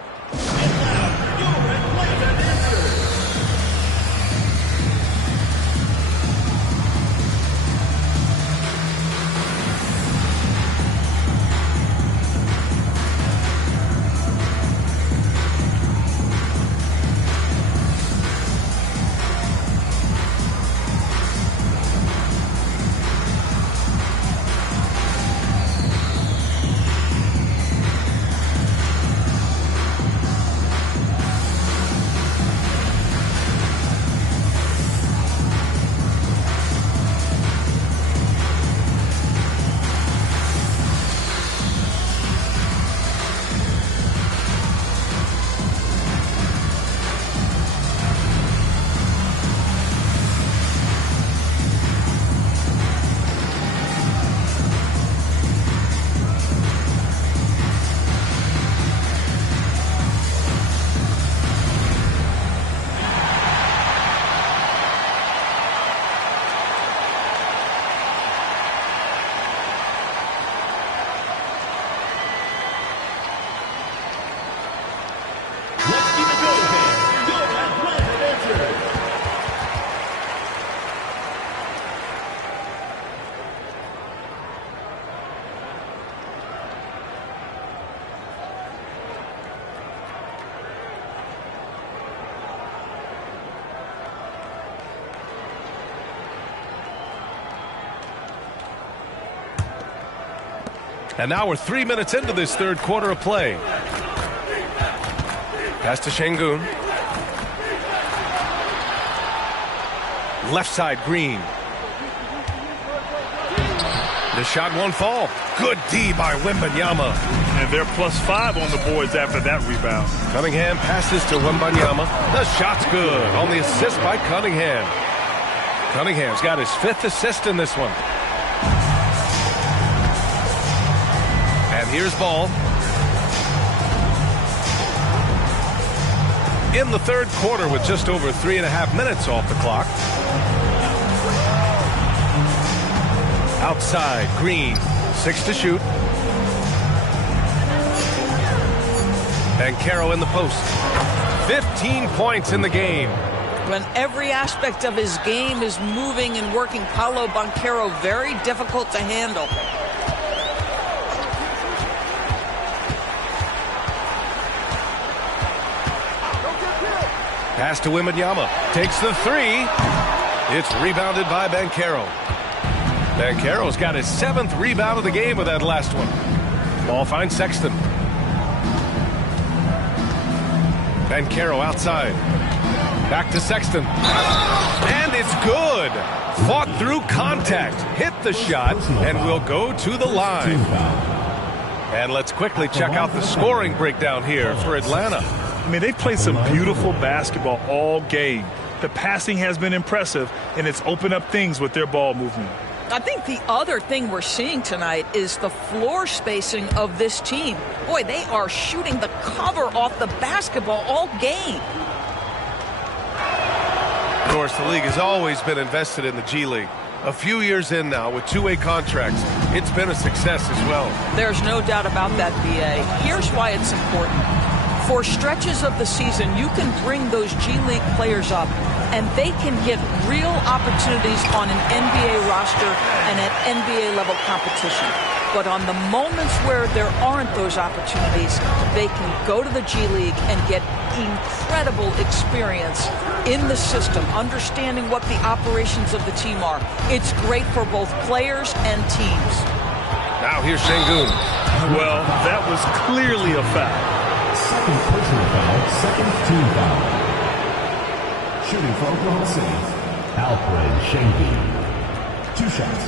And now we're 3 minutes into this third quarter of play. Pass to Şengün. Left side, Green. The shot won't fall. Good D by Wembanyama. And they're +5 on the boards after that rebound. Cunningham passes to Wembanyama. The shot's good on the assist by Cunningham. Cunningham's got his 5th assist in this one. And here's Ball. In the 3rd quarter with just over 3.5 minutes off the clock. Outside, Green, 6 to shoot. Banchero in the post. 15 points in the game. When every aspect of his game is moving and working, Paolo Banchero very difficult to handle. Pass to Wembanyama. Takes the 3. It's rebounded by Banchero. Banchero's got his 7th rebound of the game with that last one. Ball finds Sexton. Banchero outside. Back to Sexton. And it's good. Fought through contact. Hit the shot and will go to the line. And let's quickly check out the scoring breakdown here for Atlanta. I mean, they've played some beautiful basketball all game. The passing has been impressive, and it's opened up things with their ball movement. I think the other thing we're seeing tonight is the floor spacing of this team. Boy, they are shooting the cover off the basketball all game. Of course, the league has always been invested in the G League. A few years in now with 2-way contracts, it's been a success as well. There's no doubt about that, BA. Here's why it's important. For stretches of the season, you can bring those G League players up, and they can get real opportunities on an NBA roster and at NBA level competition. But on the moments where there aren't those opportunities, they can go to the G League and get incredible experience in the system, understanding what the operations of the team are. It's great for both players and teams. Now here's Şengün. Well, that was clearly a foul. Second personal foul, 2nd team foul. Shooting for Oklahoma City, Alfred Şengün. 2 shots.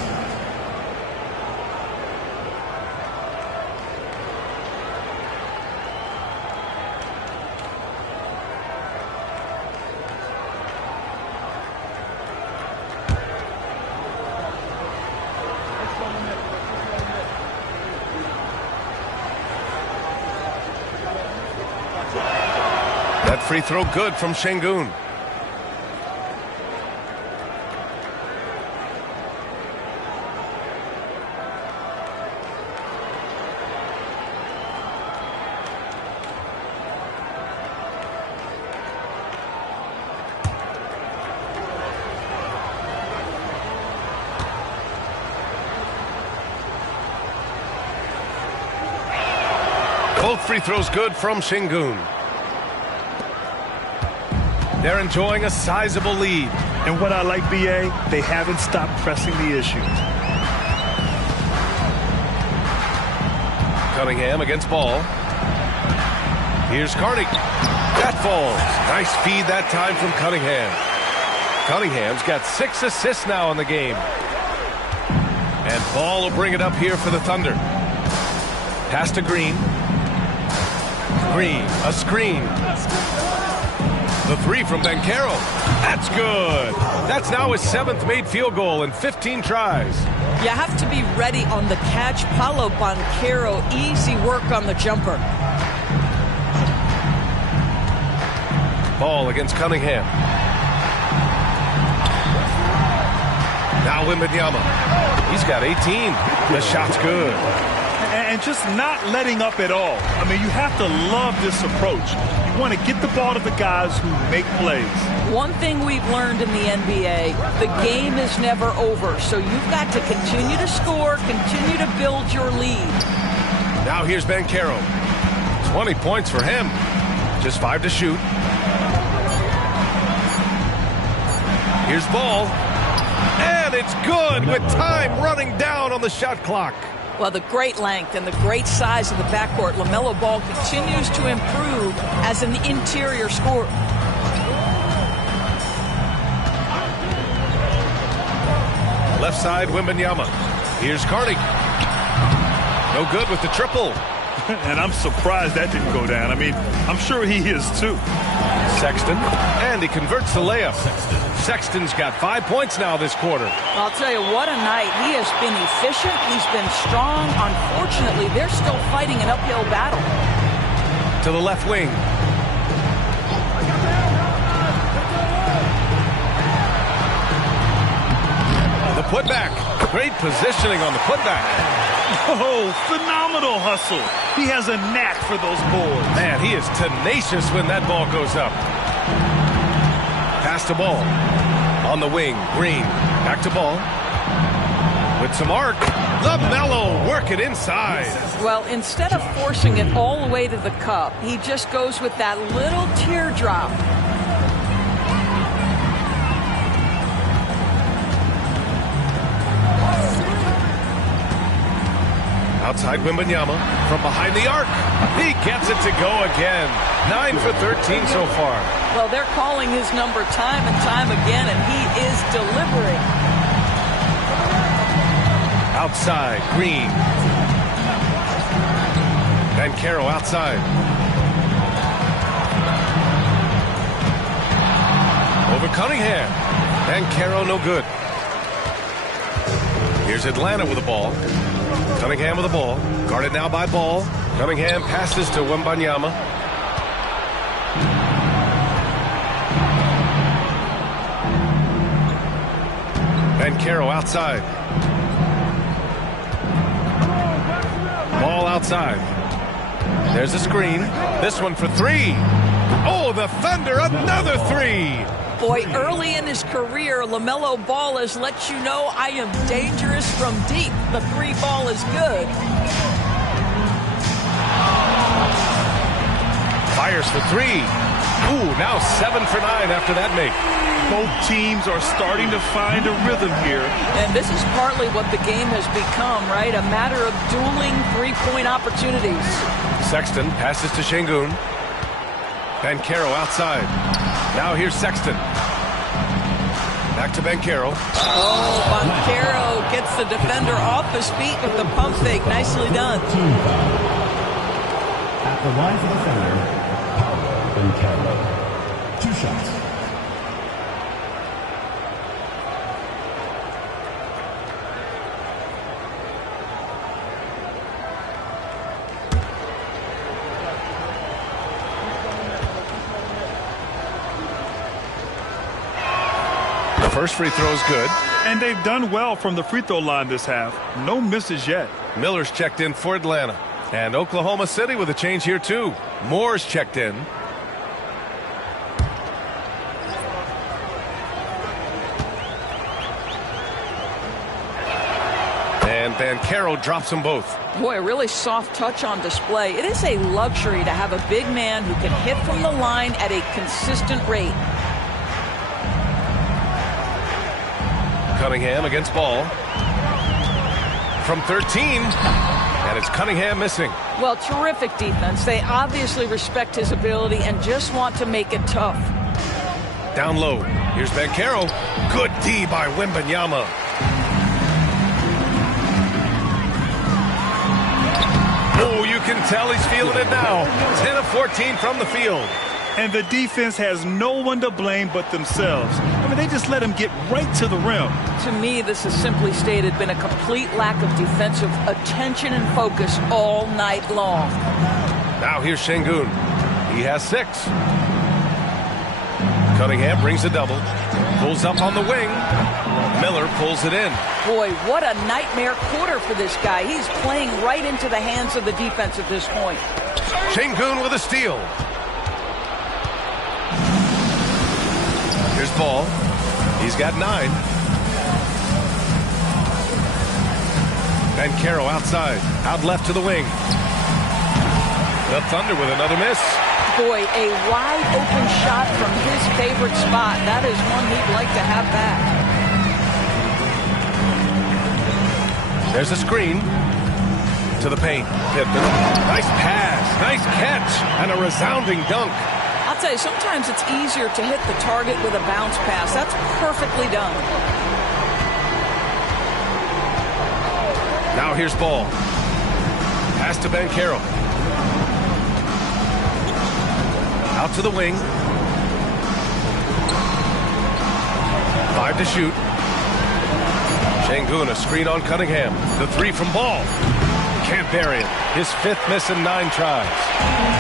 That free throw good from Şengün. Both free throws good from Şengün. They're enjoying a sizable lead. And what I like, BA, they haven't stopped pressing the issue. Cunningham against Ball. Here's Carney. That falls. Nice feed that time from Cunningham. Cunningham's got 6 assists now in the game. And Ball will bring it up here for the Thunder. Pass to Green. Green, a screen. The 3 from Banchero. That's good. That's now his 7th made field goal in 15 tries. You have to be ready on the catch. Paolo Banchero, easy work on the jumper. Ball against Cunningham. Now Wembanyama. He's got 18. The shot's good. And just not letting up at all. I mean, you have to love this approach. You want to get the ball to the guys who make plays. One thing we've learned in the NBA, the game is never over. So you've got to continue to score, continue to build your lead. Now here's Banchero. 20 points for him. Just 5 to shoot. Here's Ball. And it's good with time running down on the shot clock. Well, the great length and the great size of the backcourt, LaMelo Ball continues to improve as an interior scorer. Left side, Wembanyama. Here's Carney. No good with the triple. And I'm surprised that didn't go down. I mean, I'm sure he is too. Sexton, and he converts the layup. Sexton's got 5 points now this quarter. I'll tell you, what a night. He has been efficient. He's been strong. Unfortunately, they're still fighting an uphill battle. To the left wing. The putback. Great positioning on the putback. Oh, phenomenal hustle. He has a knack for those boards. Man, he is tenacious when that ball goes up. Pass the ball. On the wing, Green. Back to ball. With some arc. LaMelo work it inside. Well, instead of forcing it all the way to the cup, he just goes with that little teardrop. Outside Wembanyama from behind the arc. He gets it to go again. 9 for 13 so far. Well, they're calling his number time and time again, and he is delivering. Outside, Green. Banchero outside. Over Cunningham. Banchero no good. Here's Atlanta with the ball. Cunningham with the ball. Guarded now by Ball. Cunningham passes to Wembanyama. Banchero outside. Ball outside. There's a screen. This one for three. Oh, the Thunder, another three. Boy, early in his career, LaMelo Ball has let you know I am dangerous from deep. The three ball is good. Fires for three. Ooh, now 7 for 9 after that make. Both teams are starting to find a rhythm here. And this is partly what the game has become, right? A matter of dueling three-point opportunities. Sexton passes to Şengün. Banchero outside. Now here's Sexton. Back to Banchero. Oh, Banchero gets the defender off his feet with the pump fake. Nicely done. At the line for the Thunder, Banchero. 2 shots. First free throw is good. And they've done well from the free throw line this half. No misses yet. Miller's checked in for Atlanta. And Oklahoma City with a change here too. Moore's checked in. And Banchero drops them both. Boy, a really soft touch on display. It is a luxury to have a big man who can hit from the line at a consistent rate. Cunningham against Ball. From 13. And it's Cunningham missing. Well, terrific defense. They obviously respect his ability and just want to make it tough. Down low. Here's Banchero. Good D by Wembanyama. Oh, you can tell he's feeling it now. 10 of 14 from the field. And the defense has no one to blame but themselves. I mean, they just let him get right to the rim. To me, this has simply stated been a complete lack of defensive attention and focus all night long. Now here's Şengün. He has 6. Cunningham brings a double. Pulls up on the wing. Miller pulls it in. Boy, what a nightmare quarter for this guy. He's playing right into the hands of the defense at this point. Şengün with a steal. Here's Ball. He's got 9. Banchero outside. Out left to the wing. The Thunder with another miss. Boy, a wide open shot from his favorite spot. That is one he'd like to have back. There's a screen. To the paint. Pippen. Nice pass. Nice catch. And a resounding dunk. I'll tell you, sometimes it's easier to hit the target with a bounce pass. That's perfectly done. Now here's ball. Pass to Banchero. Out to the wing. 5 to shoot. Şengün, a screen on Cunningham. The 3 from Ball. Can't bury it. His 5th miss in 9 tries.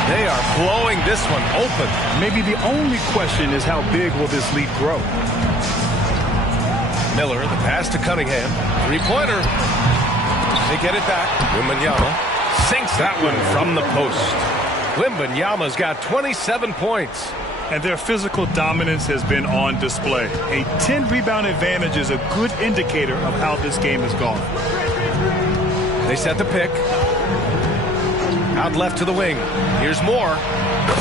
They are blowing this one open. Maybe the only question is how big will this lead grow? Miller, the pass to Cunningham. 3-pointer. They get it back. Wembanyama sinks that one from the post. Wembanyama's got 27 points. And their physical dominance has been on display. A 10-rebound advantage is a good indicator of how this game has gone. They set the pick. Out left to the wing. Here's Moore.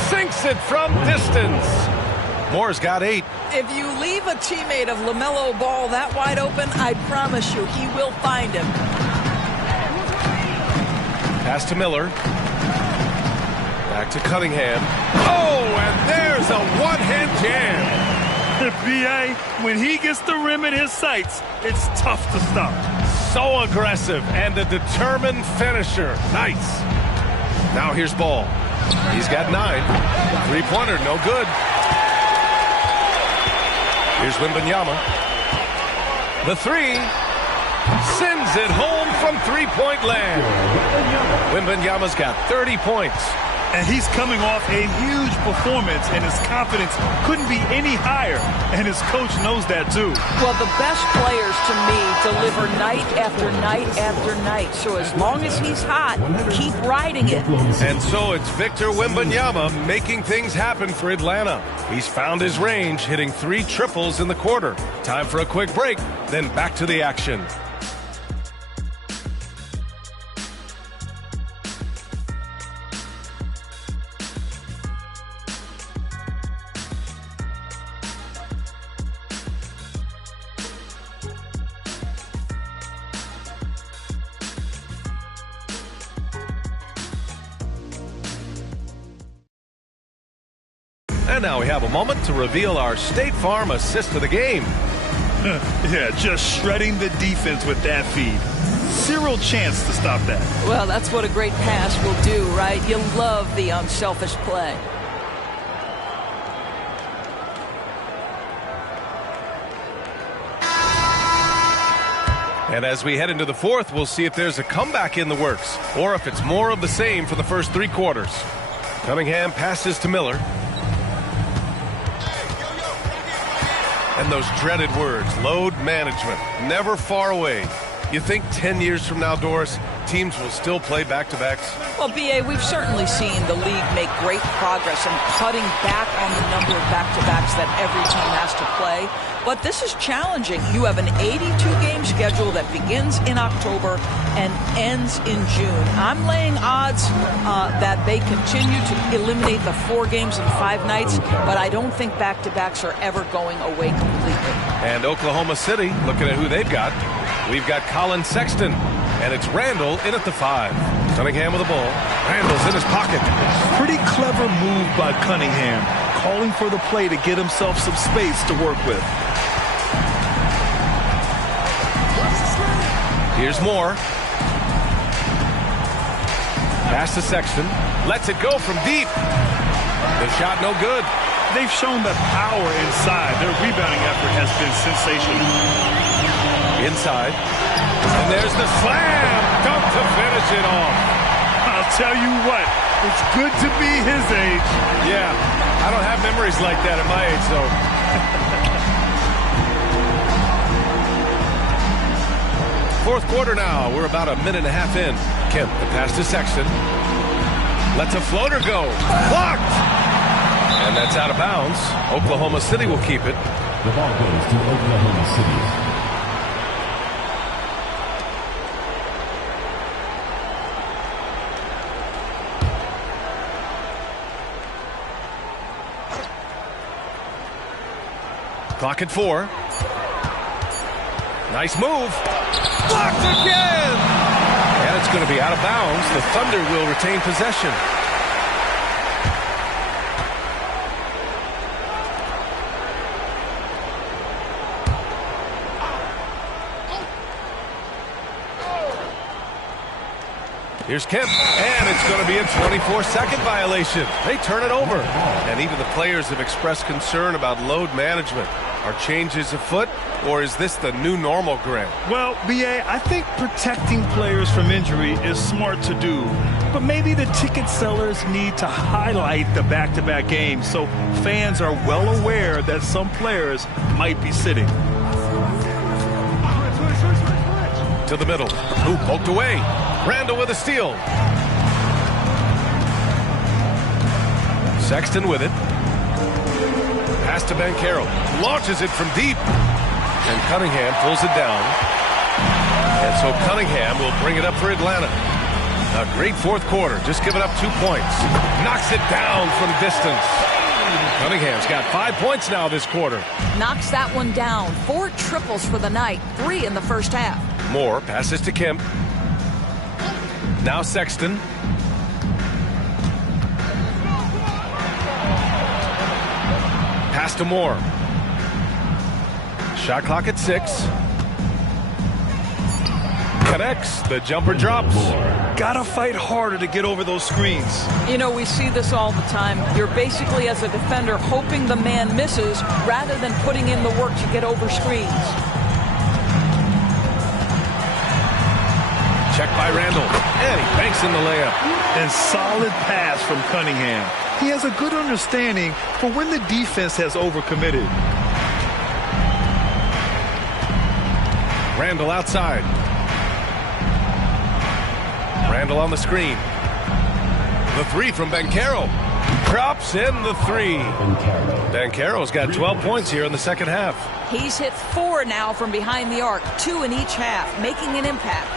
Sinks it from distance. Moore's got 8. If you leave a teammate of LaMelo Ball that wide open, I promise you he will find him. Pass to Miller. Back to Cunningham. Oh, and there's a one-hand jam. B.A., when he gets the rim in his sights, it's tough to stop. So aggressive and a determined finisher. Nice. Now here's Ball. He's got 9. 3-pointer, no good. Here's Wembanyama. The 3 sends it home from 3-point land. Wembanyama's got 30 points. And he's coming off a huge performance, and his confidence couldn't be any higher. And his coach knows that, too. Well, the best players, to me, deliver night after night after night. So as long as he's hot, keep riding it. And so it's Victor Wembanyama making things happen for Atlanta. He's found his range, hitting 3 triples in the quarter. Time for a quick break, then back to the action. And now we have a moment to reveal our State Farm assist of the game. Yeah, just shredding the defense with that feed. Zero chance to stop that. Well, that's what a great pass will do, right? You love the unselfish play. And as we head into the 4th, we'll see if there's a comeback in the works or if it's more of the same for the first 3 quarters. Cunningham passes to Miller. And those dreaded words, load management, never far away. You think 10 years from now, Doris, teams will still play back-to-backs? Well, B.A., we've certainly seen the league make great progress in cutting back on the number of back-to-backs that every team has to play. But this is challenging. You have an 82-game schedule that begins in October and ends in June. I'm laying odds that they continue to eliminate the 4 games in 5 nights, but I don't think back-to-backs are ever going away completely. And Oklahoma City, looking at who they've got, we've got Colin Sexton, and it's Randall in at the 5. Cunningham with the ball. Randall's in his pocket. Pretty clever move by Cunningham, calling for the play to get himself some space to work with. Here's Moore. Pass to Sexton. Lets it go from deep. The shot no good. They've shown that power inside. Their rebounding effort has been sensational. Inside. And there's the slam. Dunk to finish it off. I'll tell you what, it's good to be his age. Yeah, I don't have memories like that at my age, though. Fourth quarter now. We're about a minute and a half in. Kemp, the pass to Sexton. Lets a floater go. Blocked! And that's out of bounds. Oklahoma City will keep it. The ball goes to Oklahoma City. Clock at 4. Nice move. Blocked again! And it's going to be out of bounds. The Thunder will retain possession. Here's Kemp, and it's going to be a 24-second violation. They turn it over. And even the players have expressed concern about load management. Are changes afoot, or is this the new normal, Grant? Well, B.A., I think protecting players from injury is smart to do. But maybe the ticket sellers need to highlight the back-to-back games so fans are well aware that some players might be sitting. To the middle. Ooh, poked away. Randall with a steal. Sexton with it. Pass to Banchero. Launches it from deep. And Cunningham pulls it down. And so Cunningham will bring it up for Atlanta. A great fourth quarter. Just giving up 2 points. Knocks it down from distance. Cunningham's got 5 points now this quarter. Knocks that one down. 4 triples for the night. 3 in the first half. Moore passes to Kemp. Now Sexton. Pass to Moore. Shot clock at 6. Connects. The jumper drops. Gotta fight harder to get over those screens. You know, we see this all the time. You're basically, as a defender, hoping the man misses rather than putting in the work to get over screens. Check by Randall. And he banks in the layup. And solid pass from Cunningham. He has a good understanding for when the defense has overcommitted. Randall outside. Randall on the screen. The 3 from Banchero. Drops in the 3. Banchero's got 12 points here in the second half. He's hit 4 now from behind the arc, 2 in each half, making an impact.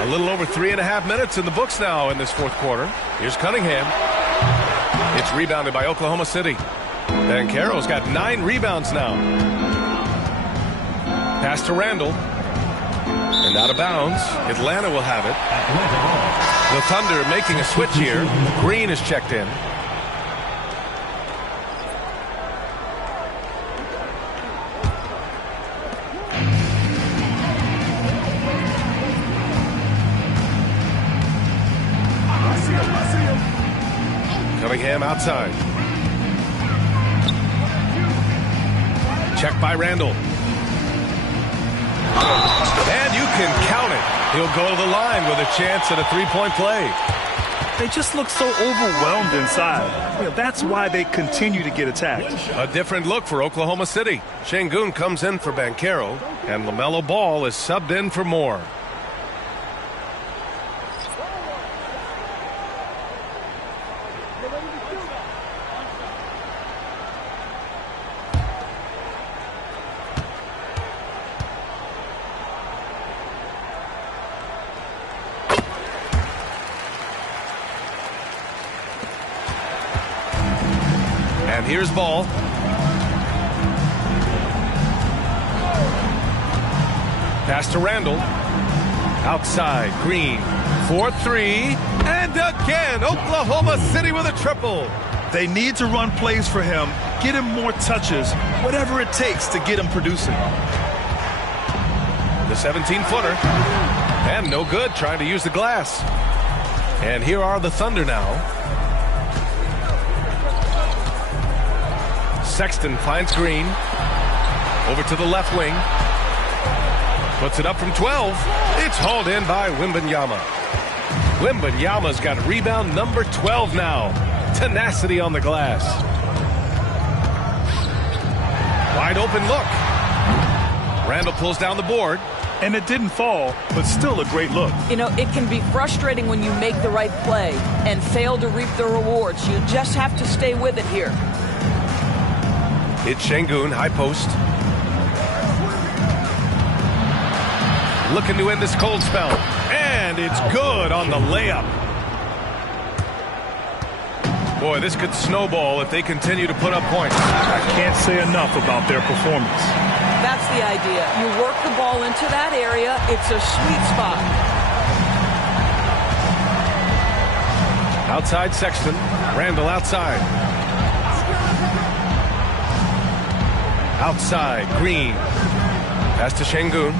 A little over 3.5 minutes in the books now in this fourth quarter. Here's Cunningham. It's rebounded by Oklahoma City. Banchero's got 9 rebounds now. Pass to Randall. And out of bounds. Atlanta will have it. The Thunder making a switch here. Green is checked in. Cunningham outside. Check by Randall. And you can count it. He'll go to the line with a chance at a 3-point play. They just look so overwhelmed inside. That's why they continue to get attacked. A different look for Oklahoma City. Şengün comes in for Banchero, and LaMelo Ball is subbed in for Moore. And here's Ball. Pass to Randall. Outside, Green. 4-3. And again, Oklahoma City with a triple. They need to run plays for him, get him more touches, whatever it takes to get him producing. The 17-footer. And no good, trying to use the glass. And here are the Thunder now. Sexton finds Green. Over to the left wing. Puts it up from 12. It's hauled in by Wembanyama. Wembanyama's got rebound number 12 now. Tenacity on the glass. Wide open look. Randall pulls down the board. And it didn't fall, but still a great look. You know, it can be frustrating when you make the right play and fail to reap the rewards. You just have to stay with it here. It's Şengün, high post. Looking to end this cold spell. And it's good on the layup. Boy, this could snowball if they continue to put up points. I can't say enough about their performance. That's the idea. You work the ball into that area. It's a sweet spot. Outside Sexton. Randall outside. Outside, Green. Pass to Şengün.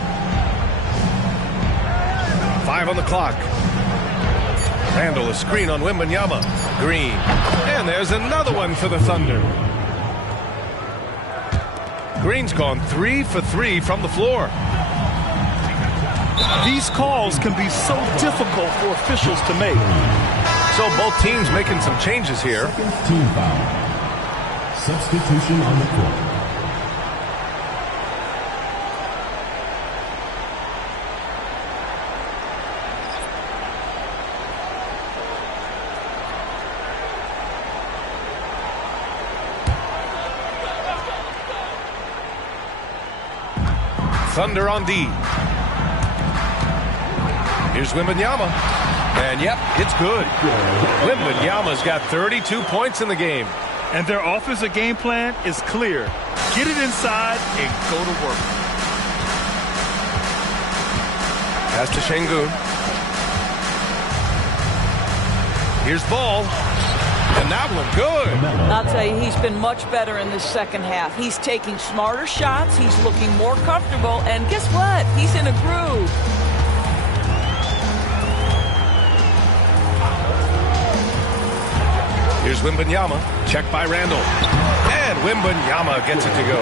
5 on the clock. Randall, a screen on Wembanyama. Green. And there's another one for the Thunder. Green's gone 3 for 3 from the floor. These calls can be so difficult for officials to make. So both teams making some changes here. Second team foul. Substitution on the court. Thunder on D. Here's Wembanyama. And yep, it's good. Wembanyama's got 32 points in the game. And their offensive game plan is clear. Get it inside and go to work. Pass to Şengün. Here's Ball. And that one good. I'll tell you, he's been much better in the second half. He's taking smarter shots. He's looking more comfortable. And guess what? He's in a groove. Here's Wembanyama. Check by Randall. And Wembanyama gets it to go.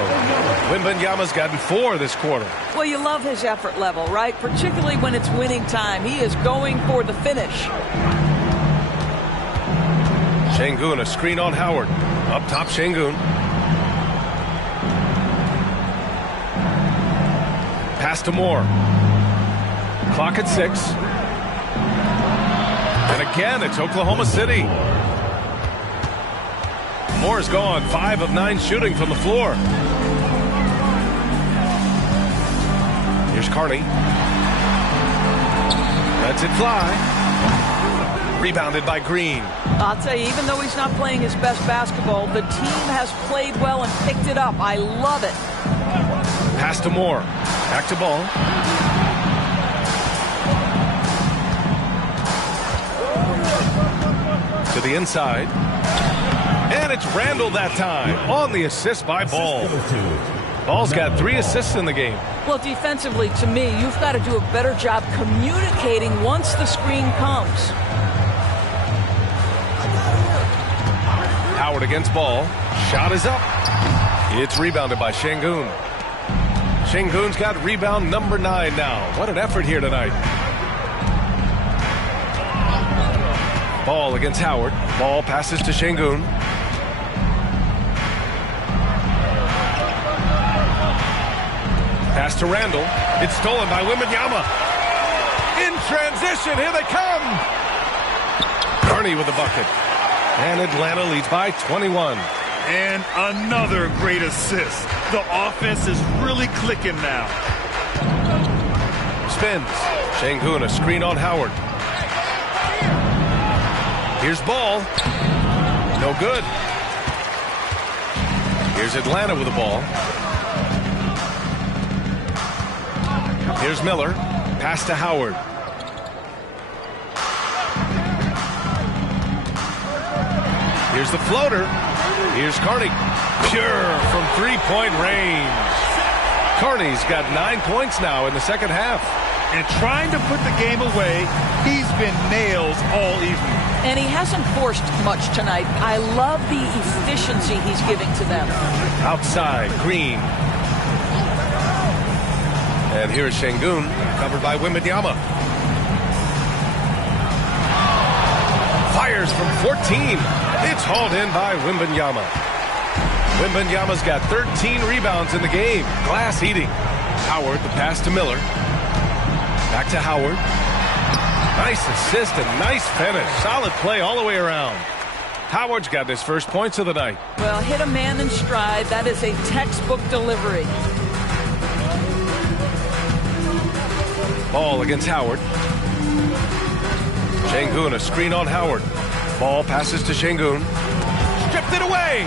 Wembanyama's gotten 4 this quarter. Well, you love his effort level, right? Particularly when it's winning time. He is going for the finish. Şengün, a screen on Howard. Up top, Şengün. Pass to Moore. Clock at 6. And again, it's Oklahoma City. Moore's gone 5 of 9 shooting from the floor. Here's Carney. Lets it fly. Rebounded by Green. I'll tell you, even though he's not playing his best basketball, the team has played well and picked it up. I love it. Pass to Moore. Back to Ball. To the inside. And it's Randall that time on the assist by Ball. Ball's got 3 assists in the game. Well, defensively, to me, you've got to do a better job communicating once the screen comes. Howard against Ball. Shot is up. It's rebounded by Şengün. Şengün's got rebound number 9 now. What an effort here tonight. Ball against Howard. Ball passes to Şengün. Pass to Randall. It's stolen by Wembanyama. In transition, here they come. Carney with the bucket. And Atlanta leads by 21. And another great assist. The offense is really clicking now. Spins. Şengün, a screen on Howard. Here's Ball. No good. Here's Atlanta with the ball. Here's Miller. Pass to Howard. Here's the floater. Here's Carney. Pure from three-point range. Carney's got 9 points now in the second half. And trying to put the game away, he's been nails all evening. And he hasn't forced much tonight. I love the efficiency he's giving to them. Outside, Green. And here's Şengün, covered by Wembanyama. Fires from 14. It's hauled in by Wembanyama. Wembanyama's got 13 rebounds in the game. Glass eating. Howard, the pass to Miller. Back to Howard. Nice assist and nice finish. Solid play all the way around. Howard's got his first points of the night. Well, hit a man in stride. That is a textbook delivery. Ball against Howard. Şengün, a screen on Howard. Ball passes to Şengün. Stripped it away.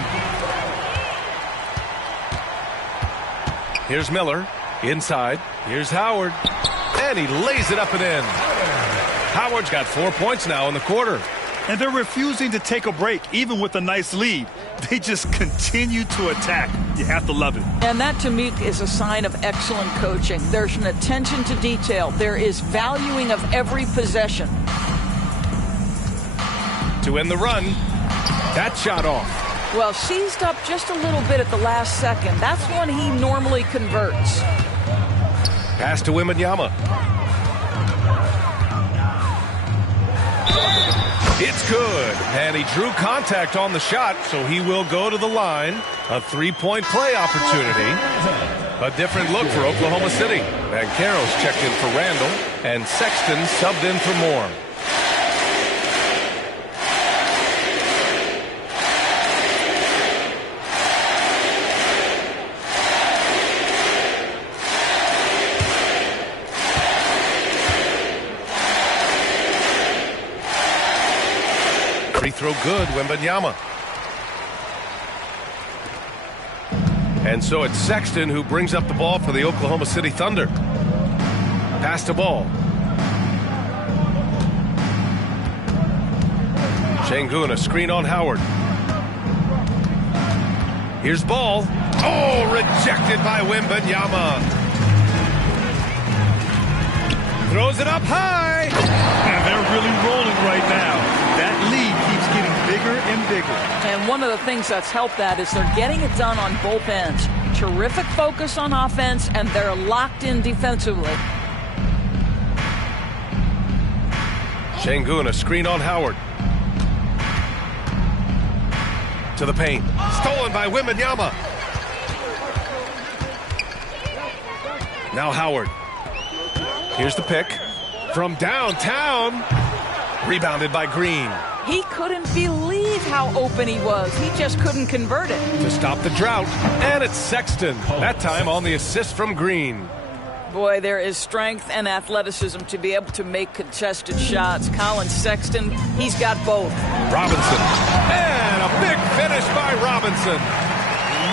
Here's Miller. Inside. Here's Howard. And he lays it up and in. Howard's got 4 points now in the quarter. And they're refusing to take a break, even with a nice lead. They just continue to attack. You have to love it. And that, to me, is a sign of excellent coaching. There's an attention to detail. There is valuing of every possession. To end the run, that shot off. Well, seized up just a little bit at the last second. That's when he normally converts. Pass to Wembanyama. It's good, and he drew contact on the shot, so he will go to the line. A three-point play opportunity. A different look for Oklahoma City. Banchero's checked in for Randall, and Sexton subbed in for Moore. Free throw good, Wembanyama. And so it's Sexton who brings up the ball for the Oklahoma City Thunder. Pass to Ball. Şengün, a screen on Howard. Here's Ball. Oh, rejected by Wembanyama. Throws it up high. And they're really rolling right now. That lead keeps getting bigger and bigger. And one of the things that's helped that is they're getting it done on both ends. Terrific focus on offense, and they're locked in defensively. Şengün, a screen on Howard. To the paint. Stolen by Wembanyama. Now Howard. Here's the pick. From downtown. Rebounded by Green. He couldn't believe how open he was. He just couldn't convert it. To stop the drought. And it's Sexton. That time on the assist from Green. Boy, there is strength and athleticism to be able to make contested shots. Colin Sexton, he's got both. Robinson. And a big finish by Robinson.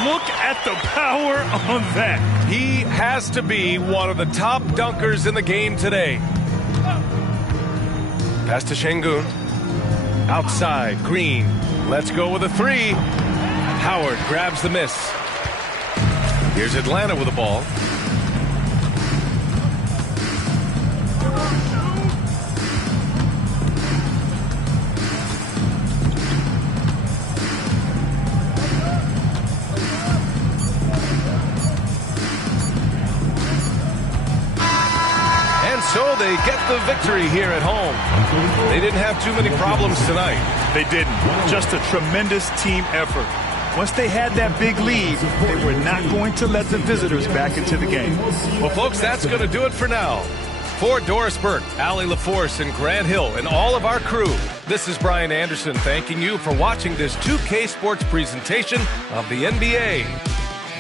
Look at the power on that. He has to be one of the top dunkers in the game today. Pass to Şengün. Outside, Green. Let's go with a three. Howard grabs the miss. Here's Atlanta with the ball. So they get the victory here at home. They didn't have too many problems tonight. They didn't. Just a tremendous team effort. Once they had that big lead, they were not going to let the visitors back into the game. Well, folks, that's going to do it for now. For Doris Burke, Allie LaForce, and Grant Hill, and all of our crew, this is Brian Anderson thanking you for watching this 2K Sports presentation of the NBA.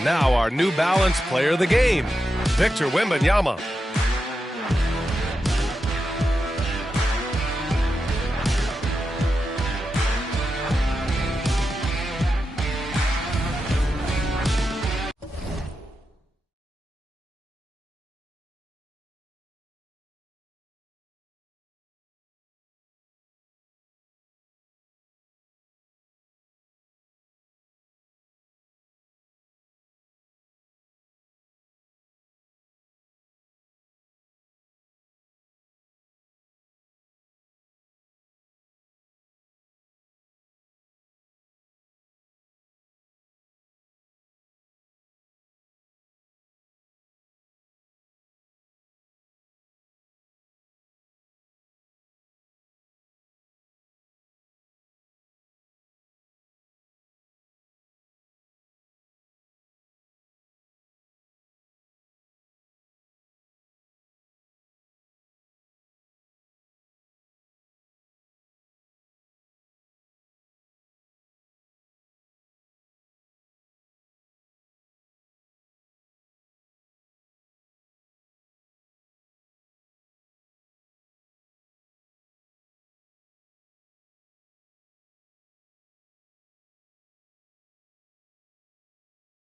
Now our New Balance player of the game, Victor Wembanyama.